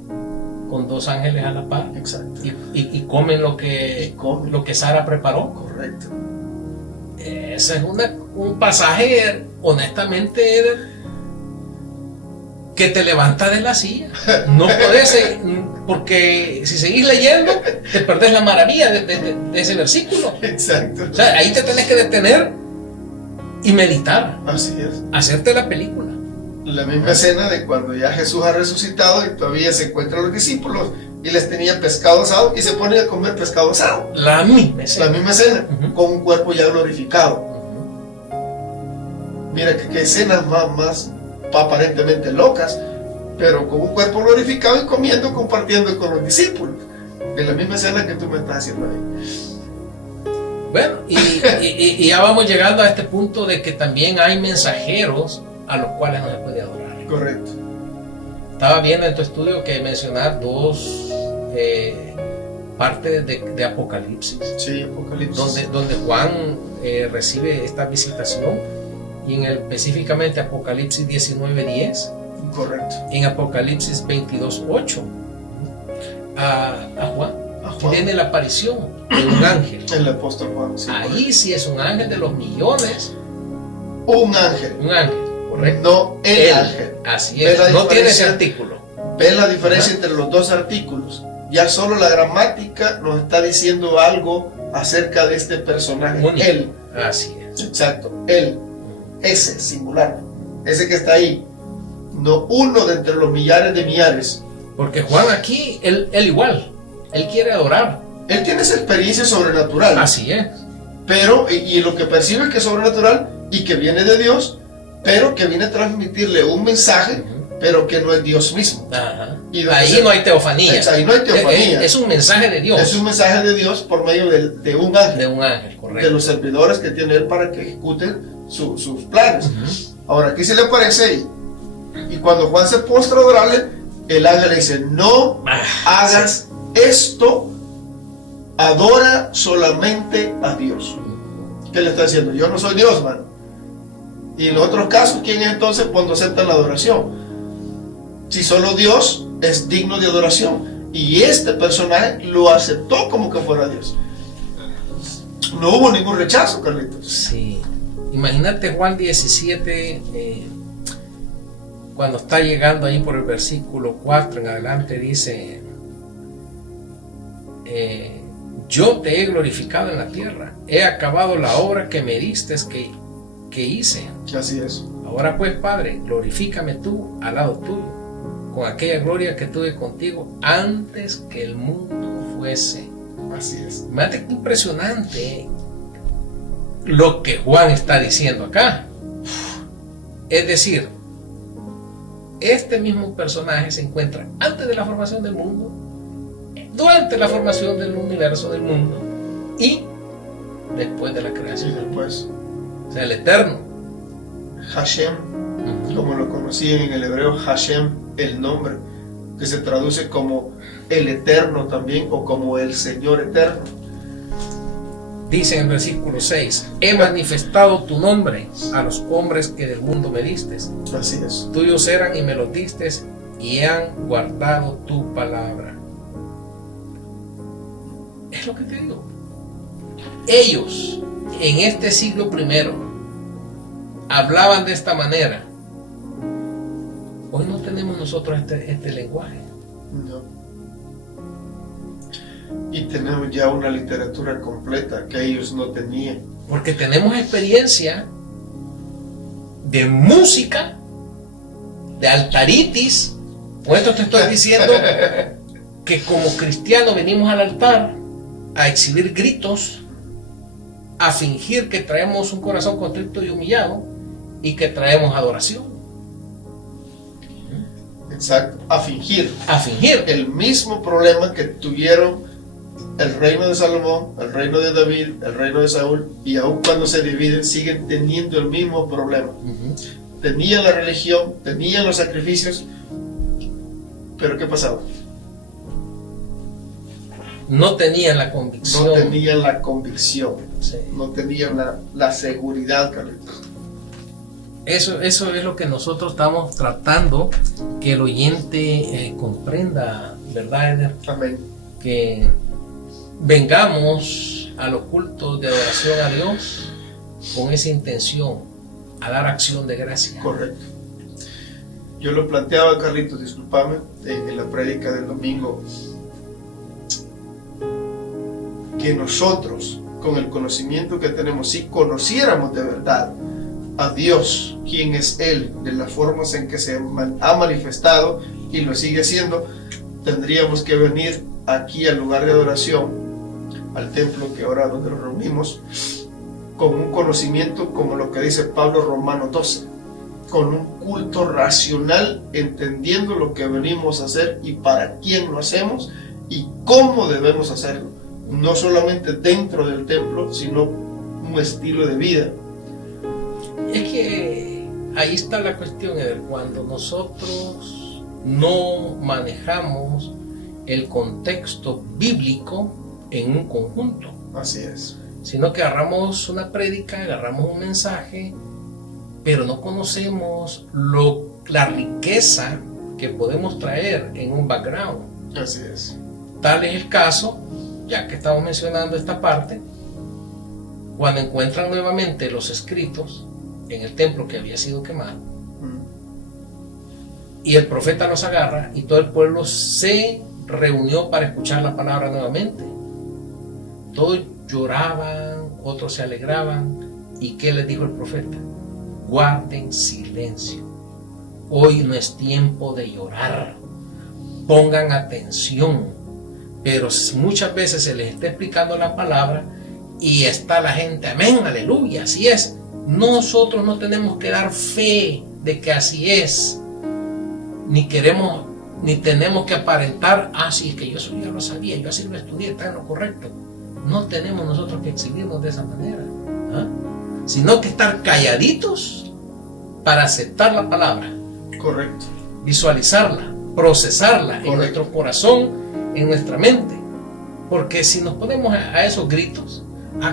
con dos ángeles a la par Exacto. y comen lo que Sara preparó. Correcto. Ese es un pasaje, honestamente, que te levanta de la silla. No podés, porque si seguís leyendo, te perdés la maravilla de ese versículo. Exacto. O sea, ahí te tenés que detener y meditar, Así es. hacerte la película. La misma escena de cuando ya Jesús ha resucitado y todavía se encuentran los discípulos y les tenía pescado asado y se ponen a comer pescado asado. La misma escena. La misma escena, Ujú. con un cuerpo ya glorificado. Ujú. Mira que escenas más aparentemente locas, pero con un cuerpo glorificado y comiendo, compartiendo con los discípulos. De la misma escena que tú me estás haciendo ahí. Bueno, y ya vamos llegando a este punto de que también hay mensajeros a los cuales no se puede adorar. Correcto. Estaba viendo en tu estudio que mencionar dos partes de Apocalipsis, Sí, Apocalipsis. donde Juan recibe esta visitación, y específicamente Apocalipsis 19:10, Correcto. en Apocalipsis 22:8, a Juan A Juan. tiene la aparición de un ángel. El apóstol Juan. Sí, Ahí sí es un ángel de los millones, un ángel. un ángel, correcto. No el ángel. Así Ve es, la no tiene ese diferencia. artículo. ¿Ven la diferencia Ajá. entre los dos artículos? Ya solo la gramática nos está diciendo algo acerca de este personaje. Único. Él. Así es. Exacto. Él. Ese singular. Ese que está ahí. No uno de entre los millares de millares. Porque Juan aquí, él igual, él quiere adorar. Él tiene esa experiencia sobrenatural. Así es. Pero, y lo que percibe es que es sobrenatural y que viene de Dios, pero que viene a transmitirle un mensaje, pero que no es Dios mismo. Ajá. Y Ahí no hay teofanía. Ahí no hay teofanía. Es un mensaje de Dios. Es un mensaje de Dios por medio de un ángel. De un ángel, De correcto. los servidores que tiene él para que ejecuten sus planes. Ujú. Ahora aquí se le aparece y cuando Juan se postra a adorarle, el ángel le dice, no hagas esto, adora solamente a Dios. ¿Qué le está diciendo? Yo no soy Dios, mano. Y en los otros casos, ¿quién es entonces cuando aceptan la adoración? Si solo Dios es digno de adoración. Y este personaje lo aceptó como que fuera Dios. No hubo ningún rechazo, Carlitos. Sí. Imagínate Juan 17, cuando está llegando ahí por el versículo 4 en adelante, dice, yo te he glorificado en la tierra, he acabado la obra que me diste que hice. Así es. Ahora pues, Padre, glorifícame tú al lado tuyo, con aquella gloria que tuve contigo antes que el mundo fuese. Así es. Imagínate qué impresionante lo que Juan está diciendo acá. Es decir, este mismo personaje se encuentra antes de la formación del mundo, durante la formación del universo, del mundo, y después de la Y creación. después, O sea, el Eterno. Hashem, como lo conocían en el hebreo, Hashem, el nombre, que se traduce como el Eterno también, o como el Señor Eterno. Dice en el versículo 6: he manifestado tu nombre a los hombres que del mundo me diste. Así es. Tuyos eran y me los diste, y han guardado tu palabra. Es lo que te digo. Ellos en este siglo primero hablaban de esta manera. Hoy no tenemos nosotros este lenguaje. No. Y tenemos ya una literatura completa que ellos no tenían. Porque tenemos experiencia de música, de altaritis. Por esto te estoy diciendo que como cristianos venimos al altar a exhibir gritos, a fingir que traemos un corazón contrito y humillado y que traemos adoración. Exacto, a fingir. A fingir. El mismo problema que tuvieron el reino de Salomón, el reino de David, el reino de Saúl, y aun cuando se dividen siguen teniendo el mismo problema. Tenían la religión, tenían los sacrificios, pero ¿qué pasaba? No tenían la convicción. No tenían la convicción. Sí. No tenían la seguridad, Carlitos. Eso es lo que nosotros estamos tratando que el oyente comprenda, ¿verdad, Eder? Amén. Que vengamos a los cultos de adoración a Dios con esa intención, a dar acción de gracia. Correcto. Yo lo planteaba, Carlitos, discúlpame, en la prédica del domingo, que nosotros, con el conocimiento que tenemos, si conociéramos de verdad a Dios, quién es Él, de las formas en que se ha manifestado y lo sigue haciendo, tendríamos que venir aquí al lugar de adoración, al templo que ahora donde nos reunimos, con un conocimiento como lo que dice Pablo Romanos 12, con un culto racional, entendiendo lo que venimos a hacer y para quién lo hacemos y cómo debemos hacerlo, no solamente dentro del templo, sino un estilo de vida. Es que ahí está la cuestión, Eder, cuando nosotros no manejamos el contexto bíblico en un conjunto. Así es. Sino que agarramos una prédica, agarramos un mensaje, pero no conocemos la riqueza que podemos traer en un background. Así es. Tal es el caso, ya que estamos mencionando esta parte, cuando encuentran nuevamente los escritos en el templo que había sido quemado, y el profeta los agarra y todo el pueblo se reunió para escuchar la palabra nuevamente. Todos lloraban, otros se alegraban. ¿Y qué les dijo el profeta? Guarden silencio. Hoy no es tiempo de llorar. Pongan atención. Pero muchas veces se les está explicando la palabra y está la gente, amén, aleluya, así es. Nosotros no tenemos que dar fe de que así es. Ni tenemos que aparentar, sí, es que yo eso ya lo sabía, yo así lo estudié, está en lo correcto. No tenemos nosotros que exhibirnos de esa manera, sino que estar calladitos para aceptar la palabra. Correcto. Visualizarla, procesarla. Correcto. En nuestro corazón, en nuestra mente. Porque si nos ponemos a esos gritos,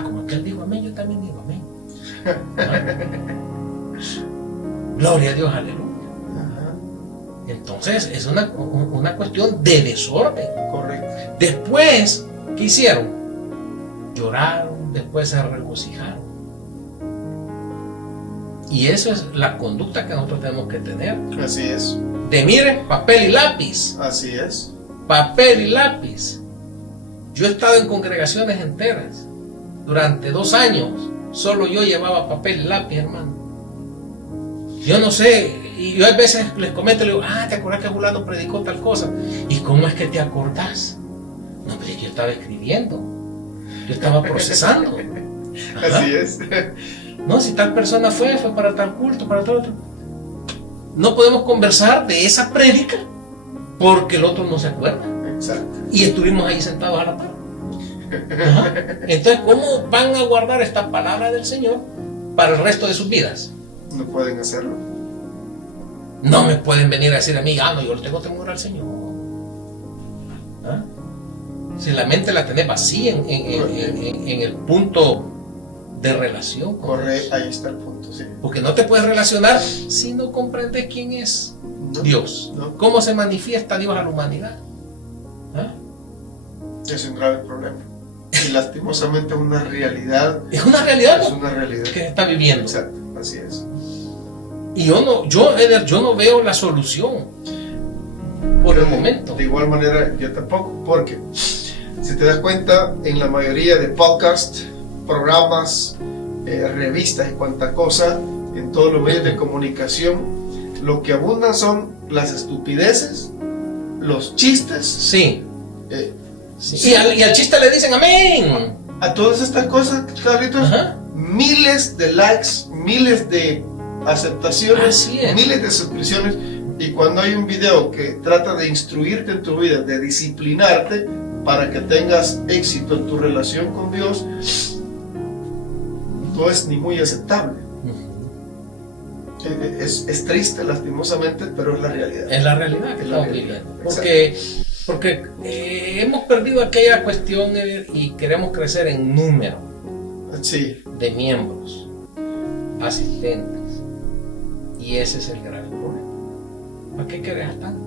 como aquel dijo amén, yo también digo amén. Gloria a Dios, aleluya. Entonces es una cuestión de desorden. Correcto. Después, ¿qué hicieron? Lloraron, después se regocijaron. Y eso es la conducta que nosotros tenemos que tener. Así es. Mire, papel y lápiz. Así es. Papel y lápiz. Yo he estado en congregaciones enteras. Durante 2 años, solo yo llevaba papel y lápiz, hermano. Yo no sé, y yo a veces les comento, le digo, ¿te acuerdas que fulano predicó tal cosa? ¿Y cómo es que te acordás? No, pero yo estaba escribiendo. Yo estaba procesando. Así es. No, si tal persona fue para tal culto, para tal otro. No podemos conversar de esa prédica porque el otro no se acuerda. Exacto. Y estuvimos ahí sentados a la par. Entonces, ¿cómo van a guardar esta palabra del Señor para el resto de sus vidas? No pueden hacerlo. No me pueden venir a decir a mí, no, yo le tengo temor al Señor. Si la mente la tenés vacía en el punto de relación con Dios. Ahí está el punto, sí. Porque no te puedes relacionar si no comprendes quién es Dios. No. ¿Cómo se manifiesta Dios a la humanidad? ¿Ah? Es un grave problema. Y lastimosamente es una realidad. Es una realidad, Es ¿no? una realidad Que se está viviendo. Exacto, así es. Y Eder, yo no veo la solución por el momento. De igual manera, yo tampoco, porque si te das cuenta, en la mayoría de podcasts, programas, revistas y cuanta cosa, en todos los medios de comunicación, lo que abundan son las estupideces, los chistes. Sí. Sí. Y al chiste le dicen amén. A todas estas cosas, Carlitos, Ajá. miles de likes, miles de aceptaciones, Así es. miles de suscripciones. Y cuando hay un video que trata de instruirte en tu vida, de disciplinarte para que tengas éxito en tu relación con Dios, no es ni muy aceptable. Es triste, lastimosamente, pero es la realidad. Es la realidad que Es la estamos realidad. viviendo. Porque hemos perdido aquella cuestión y queremos crecer en número Sí, de miembros, asistentes. Y ese es el gran problema. ¿Para qué querés tanto?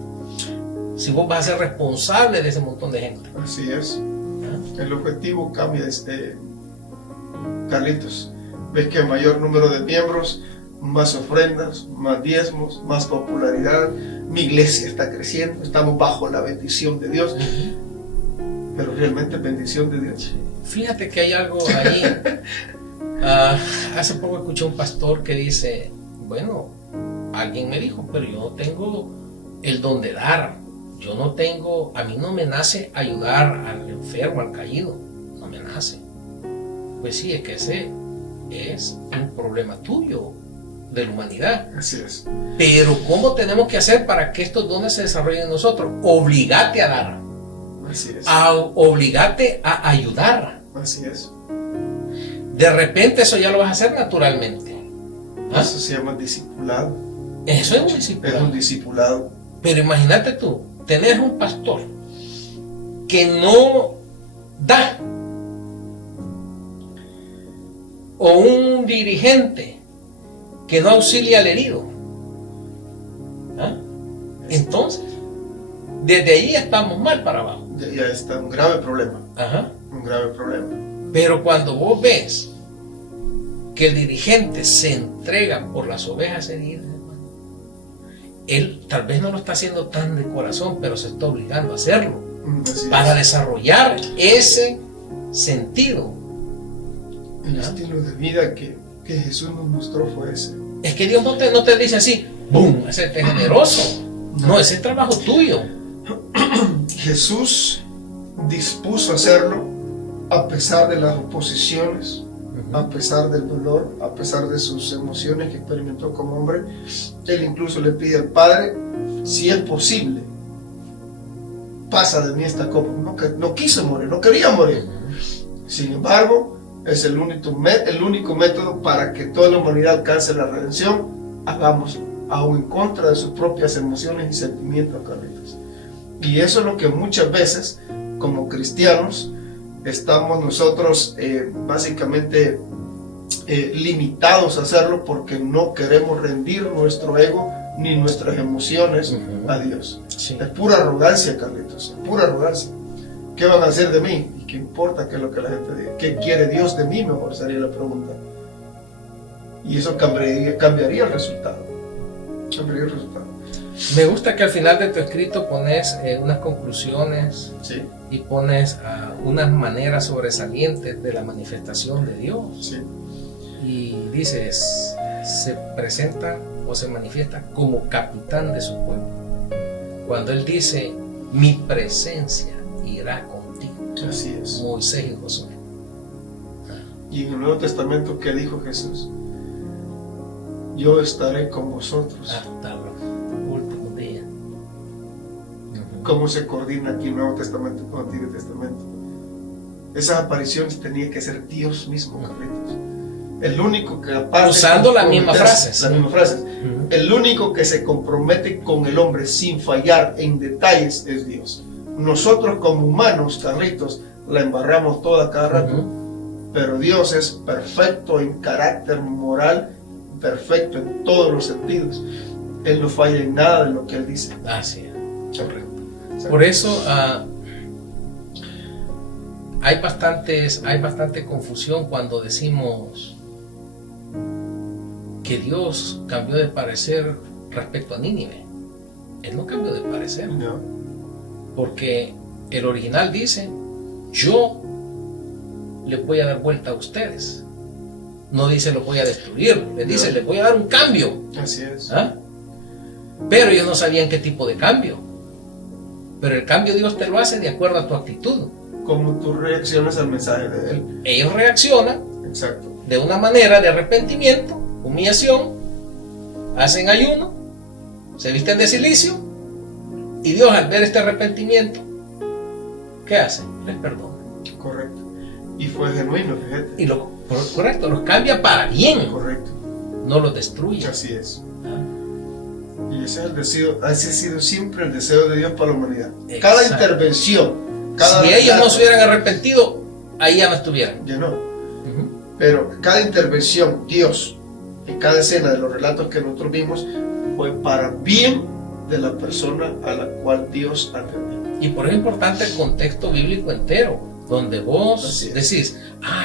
Si vos vas a ser responsable de ese montón de gente. así es. ¿Ah? El objetivo cambia, Carlitos. Ves que mayor número de miembros, más ofrendas, más diezmos, más popularidad. Mi iglesia está creciendo, estamos bajo la bendición de Dios. Pero realmente bendición de Dios. Fíjate que hay algo ahí. Hace poco escuché un pastor que dice, bueno, alguien me dijo, pero yo no tengo el don de dar. Yo no tengo, a mí no me nace ayudar al enfermo, al caído. No me nace. Pues sí, es que ese es un problema tuyo, de la humanidad. Así es. Pero ¿cómo tenemos que hacer para que estos dones se desarrollen en nosotros? Obligate a dar. Así es. Obligate a ayudar. Así es. De repente eso ya lo vas a hacer naturalmente. ¿Ah? Eso se llama discipulado. Eso es un Es discipulado. un discipulado. Pero imagínate tú, tener un pastor que no da, o un dirigente que no auxilia al herido. ¿Ah? Entonces, desde ahí estamos mal para abajo. Ya está un grave problema. Ajá. Un grave problema. Pero cuando vos ves que el dirigente se entrega por las ovejas heridas, hermano, él tal vez no lo está haciendo tan de corazón, pero se está obligando a hacerlo Así para es. desarrollar ese sentido. El estilo de vida que Jesús nos mostró fue ese. Es que Dios no te dice así, ¡boom!, ese es generoso. No, ese es trabajo tuyo. Jesús dispuso a hacerlo a pesar de las oposiciones, a pesar del dolor, a pesar de sus emociones que experimentó como hombre. Él incluso le pide al Padre, si es posible, pasa de mí esta copa. No quiso morir, no quería morir. Sin embargo, es el único método para que toda la humanidad alcance la redención. Hagámoslo, aún en contra de sus propias emociones y sentimientos, Carlitos. Y eso es lo que muchas veces, como cristianos, estamos nosotros básicamente limitados a hacerlo porque no queremos rendir nuestro ego ni nuestras emociones a Dios. Sí. Es pura arrogancia, Carlitos, es pura arrogancia. ¿Qué van a hacer de mí? ¿Y qué importa qué es lo que la gente diga? ¿Qué quiere Dios de mí? Mejor sería la pregunta. Y eso cambiaría el resultado. Cambiaría el resultado. Me gusta que al final de tu escrito pones unas conclusiones, Sí, y pones unas maneras sobresalientes de la manifestación de Dios. sí. Y dices, se presenta o se manifiesta como capitán de su pueblo. Cuando él dice, mi presencia irá contigo. Así es. Moisés y Josué. Y en el Nuevo Testamento, ¿qué dijo Jesús? Yo estaré con vosotros. Hasta los últimos días. ¿Cómo se coordina aquí el Nuevo Testamento con el Antiguo Testamento? Esas apariciones tenía que ser Dios mismo, Carlitos. El único que usando las mismas frases. Las mismas frases. El único que se compromete con el hombre sin fallar en detalles es Dios. nosotros como humanos, Carlitos, la embarramos toda cada rato, pero Dios es perfecto en carácter moral, perfecto en todos los sentidos. Él no falla en nada de lo que Él dice. Así es, correcto. Por eso hay bastante confusión cuando decimos que Dios cambió de parecer respecto a Nínive. Él no cambió de parecer. No. Porque el original dice, yo le voy a dar vuelta a ustedes. No dice lo voy a destruir, le dice, le voy a dar un cambio. Así es. ¿Ah? Pero ellos no sabían qué tipo de cambio. Pero el cambio Dios te lo hace de acuerdo a tu actitud. Cómo tú reaccionas al mensaje de Él. Ellos reaccionan Exacto. de una manera de arrepentimiento, humillación, hacen ayuno, se visten de silicio, y Dios al ver este arrepentimiento, ¿qué hace? Les perdona. Correcto. Y fue genuino, fíjate. Y correcto, los cambia para bien. Correcto. No los destruye. Así es. ¿Ah? Y ese ha sido siempre el deseo de Dios para la humanidad. Exacto. Cada intervención, si ellos no se hubieran arrepentido, ahí ya no estuvieran. Ya no. Pero cada intervención, Dios, en cada escena de los relatos que nosotros vimos, fue para bien de la persona a la cual Dios atendió. Y por eso es importante el contexto bíblico entero, donde vos decís,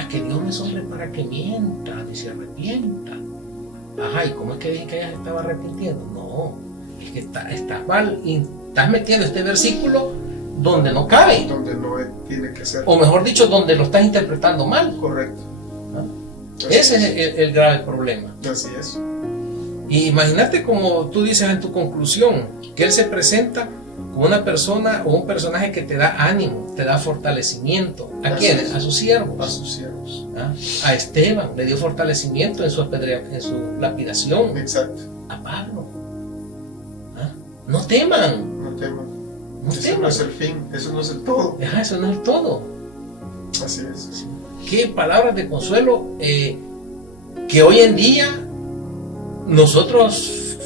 que Dios no es hombre para que mienta, ni se arrepienta. ¿Y cómo es que dije que ella se estaba arrepintiendo? No, es que estás mal, y estás metiendo este versículo donde no cabe. Donde no tiene que ser. O mejor dicho, donde lo estás interpretando mal. Correcto. Ese es el grave problema. Así es. Y imagínate, como tú dices en tu conclusión, que Él se presenta como una persona o un personaje que te da ánimo, te da fortalecimiento. ¿A quiénes? A sus siervos. A sus siervos. A Esteban le dio fortalecimiento en su lapidación. Exacto. A Pablo. No teman. No teman. No eso teman. No es el fin, eso no es el todo. Eso no es el todo. Así es. Qué palabras de consuelo que hoy en día nosotros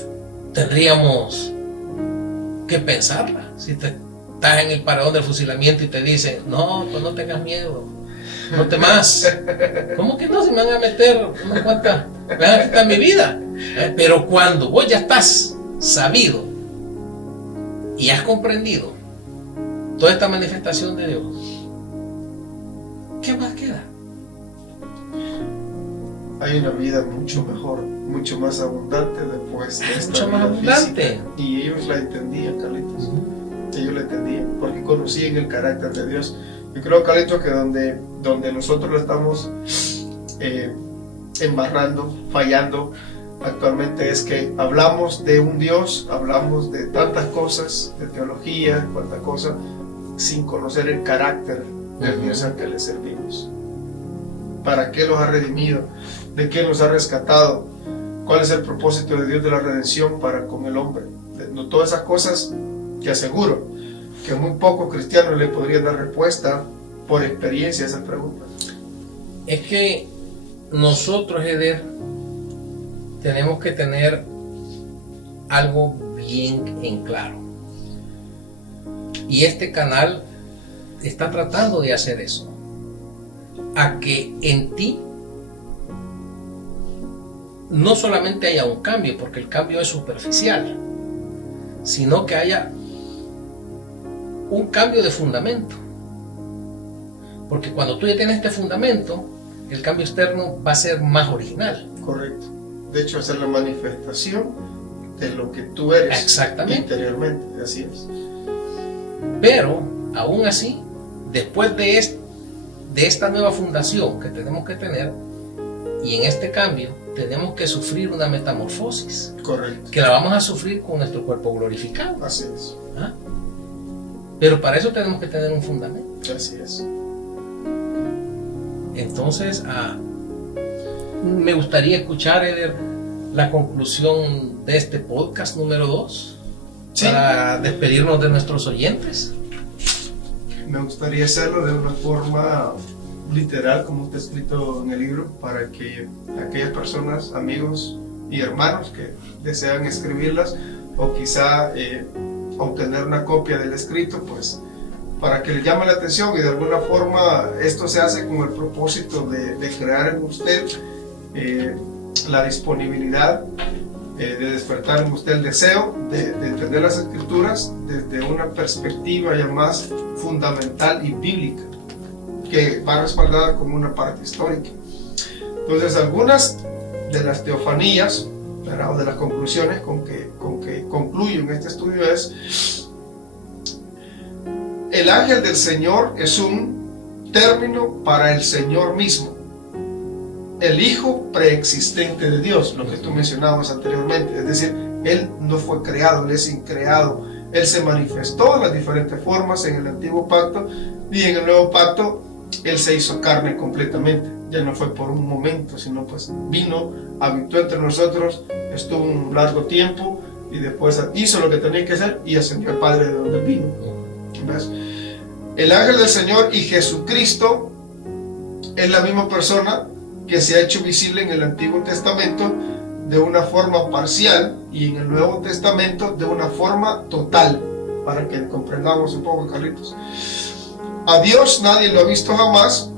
tendríamos que pensarla. Si estás en el paradón del fusilamiento y te dicen, no, pues no tengas miedo, no temas. ¿Cómo que no? Si me van a meter unas cuantas, me van a quitar mi vida. Pero cuando vos ya estás sabido y has comprendido toda esta manifestación de Dios, ¿qué más queda? Hay una vida mucho mejor, mucho más abundante después de esta mucho vida más abundante. física. Y ellos la entendían, Carlitos. Ellos la entendían porque conocían el carácter de Dios. Yo creo, Carlitos, que donde nosotros lo estamos embarrando, fallando actualmente, es que hablamos de un Dios, hablamos de tantas cosas, de teología, cuantas cosas, sin conocer el carácter del Dios al que le servimos. ¿Para qué los ha redimido? ¿De qué nos ha rescatado? ¿Cuál es el propósito de Dios de la redención para con el hombre? Todas esas cosas que aseguro que muy pocos cristianos le podrían dar respuesta por experiencia a esas preguntas. Es que nosotros, Eder, tenemos que tener algo bien en claro. Y este canal está tratando de hacer eso. A que en ti no solamente haya un cambio, porque el cambio es superficial, sino que haya un cambio de fundamento. Porque cuando tú ya tienes este fundamento, el cambio externo va a ser más original. Correcto. De hecho, es la manifestación de lo que tú eres. Exactamente. Interiormente, así es. Pero, aún así, después de esta nueva fundación que tenemos que tener, y en este cambio, tenemos que sufrir una metamorfosis. Correcto. Que la vamos a sufrir con nuestro cuerpo glorificado. Así es. Pero para eso tenemos que tener un fundamento. Así es. Entonces, me gustaría escuchar, Eder, la conclusión de este podcast número 2, para despedirnos de nuestros oyentes. Me gustaría hacerlo de una forma literal, como está escrito en el libro, para que aquellas personas, amigos y hermanos que desean escribirlas, o quizá obtener una copia del escrito, pues para que le llame la atención, y de alguna forma esto se hace con el propósito de crear en usted la disponibilidad, de despertar en usted el deseo de entender las Escrituras desde una perspectiva ya más fundamental y bíblica, que va respaldada como una parte histórica. Entonces, algunas de las teofanías, o de las conclusiones con que concluyo en este estudio es: el ángel del Señor es un término para el Señor mismo, el Hijo preexistente de Dios, lo que tú mencionabas anteriormente. Es decir, Él no fue creado, Él es increado. Él se manifestó en las diferentes formas en el antiguo pacto, y en el nuevo pacto Él se hizo carne completamente. Ya no fue por un momento, sino pues vino, habitó entre nosotros, estuvo un largo tiempo y después hizo lo que tenía que hacer y ascendió al Padre de donde vino. ¿Ves? El ángel del Señor y Jesucristo es la misma persona que se ha hecho visible en el Antiguo Testamento de una forma parcial y en el Nuevo Testamento de una forma total, para que comprendamos un poco, Carlitos. A Dios nadie lo ha visto jamás,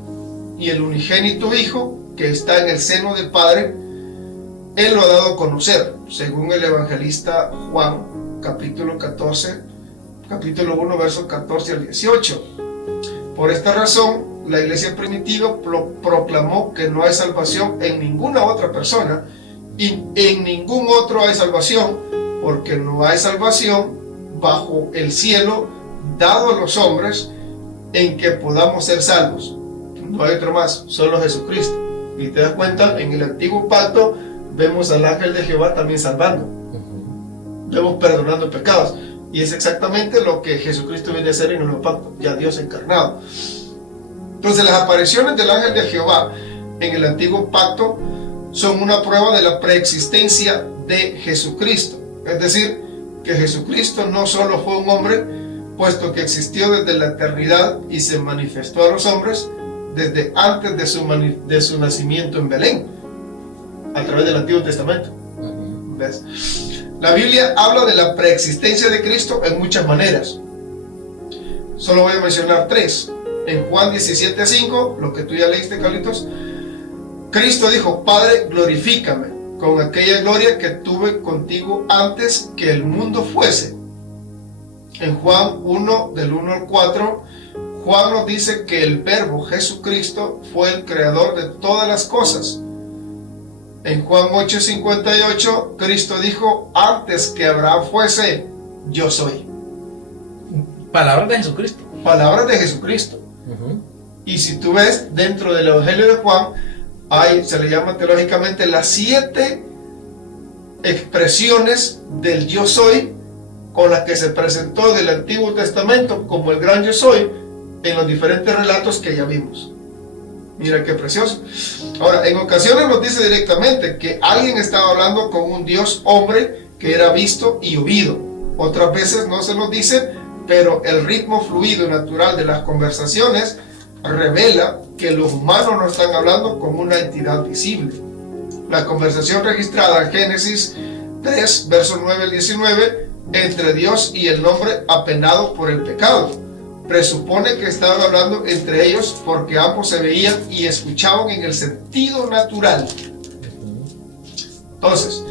y el unigénito Hijo que está en el seno del Padre, Él lo ha dado a conocer, según el evangelista Juan, capítulo 1, versos 14 al 18. Por esta razón, la iglesia primitiva proclamó que no hay salvación en ninguna otra persona, y en ningún otro hay salvación, porque no hay salvación bajo el cielo dado a los hombres en que podamos ser salvos. No hay otro más, solo Jesucristo. Y te das cuenta, en el antiguo pacto vemos al ángel de Jehová también salvando, vemos perdonando pecados, y es exactamente lo que Jesucristo viene a hacer en el nuevo pacto, ya Dios encarnado. Entonces, las apariciones del ángel de Jehová en el antiguo pacto son una prueba de la preexistencia de Jesucristo. Es decir, que Jesucristo no solo fue un hombre, puesto que existió desde la eternidad y se manifestó a los hombres desde antes de su nacimiento en Belén, a través del Antiguo Testamento. ¿Ves? La Biblia habla de la preexistencia de Cristo en muchas maneras. Solo voy a mencionar tres. En Juan 17:5, lo que tú ya leíste, Carlitos, Cristo dijo: Padre, glorifícame con aquella gloria que tuve contigo antes que el mundo fuese. En Juan 1, del 1 al 4, Juan nos dice que el Verbo Jesucristo fue el creador de todas las cosas. En Juan 8:58, Cristo dijo: antes que Abraham fuese, yo soy. Palabras de Jesucristo. Palabras de Jesucristo. Y si tú ves, dentro del Evangelio de Juan, se le llama teológicamente las 7 expresiones del yo soy, con las que se presentó del Antiguo Testamento como el gran yo soy, en los diferentes relatos que ya vimos. Mira qué precioso. Ahora, en ocasiones nos dice directamente que alguien estaba hablando con un Dios hombre que era visto y oído. Otras veces no se nos dice, pero el ritmo fluido y natural de las conversaciones revela que los humanos no están hablando con una entidad visible. La conversación registrada en Génesis 3, versos 9 al 19, entre Dios y el hombre apenado por el pecado, presupone que estaban hablando entre ellos porque ambos se veían y escuchaban en el sentido natural. Entonces,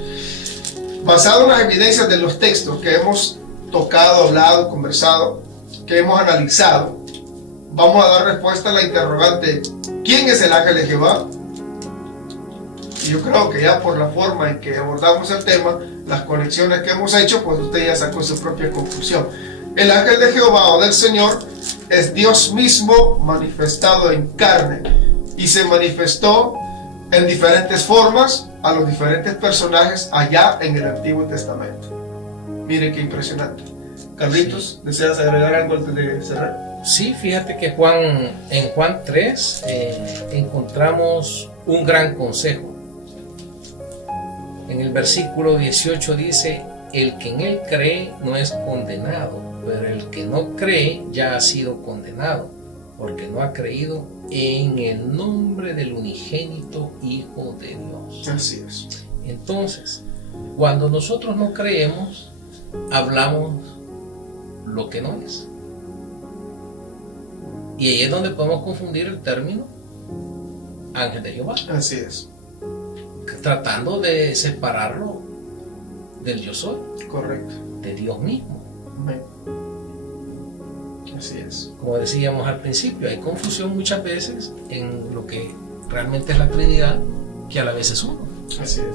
basado en las evidencias de los textos que hemos tocado, hablado, conversado, que hemos analizado, vamos a dar respuesta a la interrogante: ¿quién es el ángel de Jehová? Y yo creo que ya por la forma en que abordamos el tema, las conexiones que hemos hecho, pues usted ya sacó su propia conclusión. El ángel de Jehová o del Señor es Dios mismo manifestado en carne, y se manifestó en diferentes formas a los diferentes personajes allá en el Antiguo Testamento. Mire qué impresionante. Carlitos, ¿deseas agregar algo antes de cerrar? Sí, fíjate que en Juan 3 encontramos un gran consejo. En el versículo 18 dice: el que en él cree no es condenado, pero el que no cree ya ha sido condenado, porque no ha creído en el nombre del unigénito Hijo de Dios. Así es. Entonces, cuando nosotros no creemos, hablamos lo que no es. Y ahí es donde podemos confundir el término ángel de Jehová. Así es. Tratando de separarlo del yo soy. Correcto. De Dios mismo. Amén. Así es. Como decíamos al principio, hay confusión muchas veces en lo que realmente es la Trinidad, que a la vez es uno. Así es.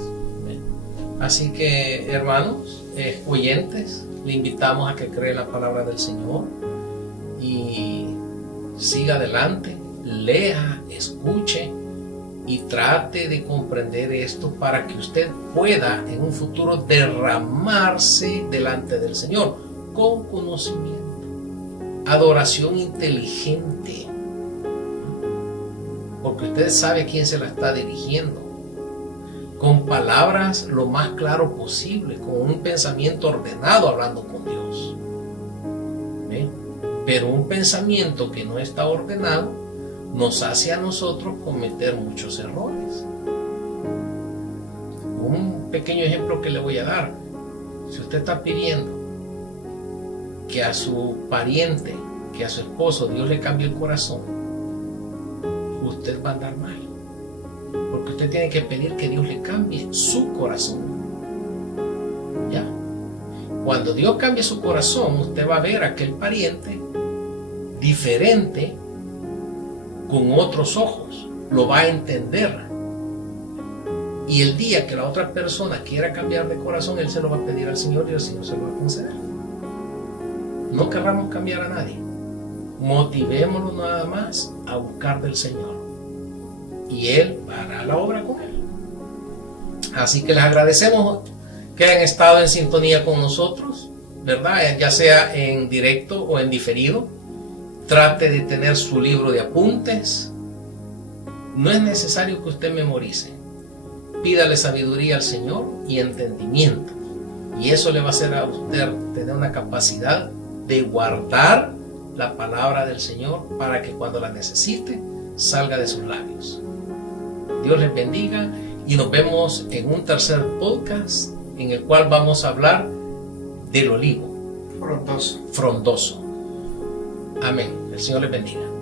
Así que, hermanos, oyentes, le invitamos a que cree la palabra del Señor y siga adelante, lea, escuche y trate de comprender esto para que usted pueda en un futuro derramarse delante del Señor con conocimiento, adoración inteligente, porque usted sabe a quién se la está dirigiendo, con palabras lo más claro posible, con un pensamiento ordenado hablando con Dios. ¿Ve? Pero un pensamiento que no está ordenado nos hace a nosotros cometer muchos errores. Un pequeño ejemplo que le voy a dar. Si usted está pidiendo que a su pariente, que a su esposo Dios le cambie el corazón, usted va a andar mal. Porque usted tiene que pedir que Dios le cambie su corazón. ¿Ya? Cuando Dios cambie su corazón, usted va a ver a aquel pariente diferente, con otros ojos, lo va a entender. Y el día que la otra persona quiera cambiar de corazón, él se lo va a pedir al Señor y el Señor se lo va a conceder. No querramos cambiar a nadie. Motivémoslo nada más a buscar del Señor. Y Él hará la obra con Él. Así que les agradecemos que hayan estado en sintonía con nosotros, ¿verdad? Ya sea en directo o en diferido. Trate de tener su libro de apuntes. No es necesario que usted memorice. Pídale sabiduría al Señor y entendimiento. Y eso le va a hacer a usted tener una capacidad de guardar la palabra del Señor para que cuando la necesite salga de sus labios. Dios les bendiga y nos vemos en un tercer podcast en el cual vamos a hablar del olivo Frondoso. frondoso. Amén. El Señor les bendiga.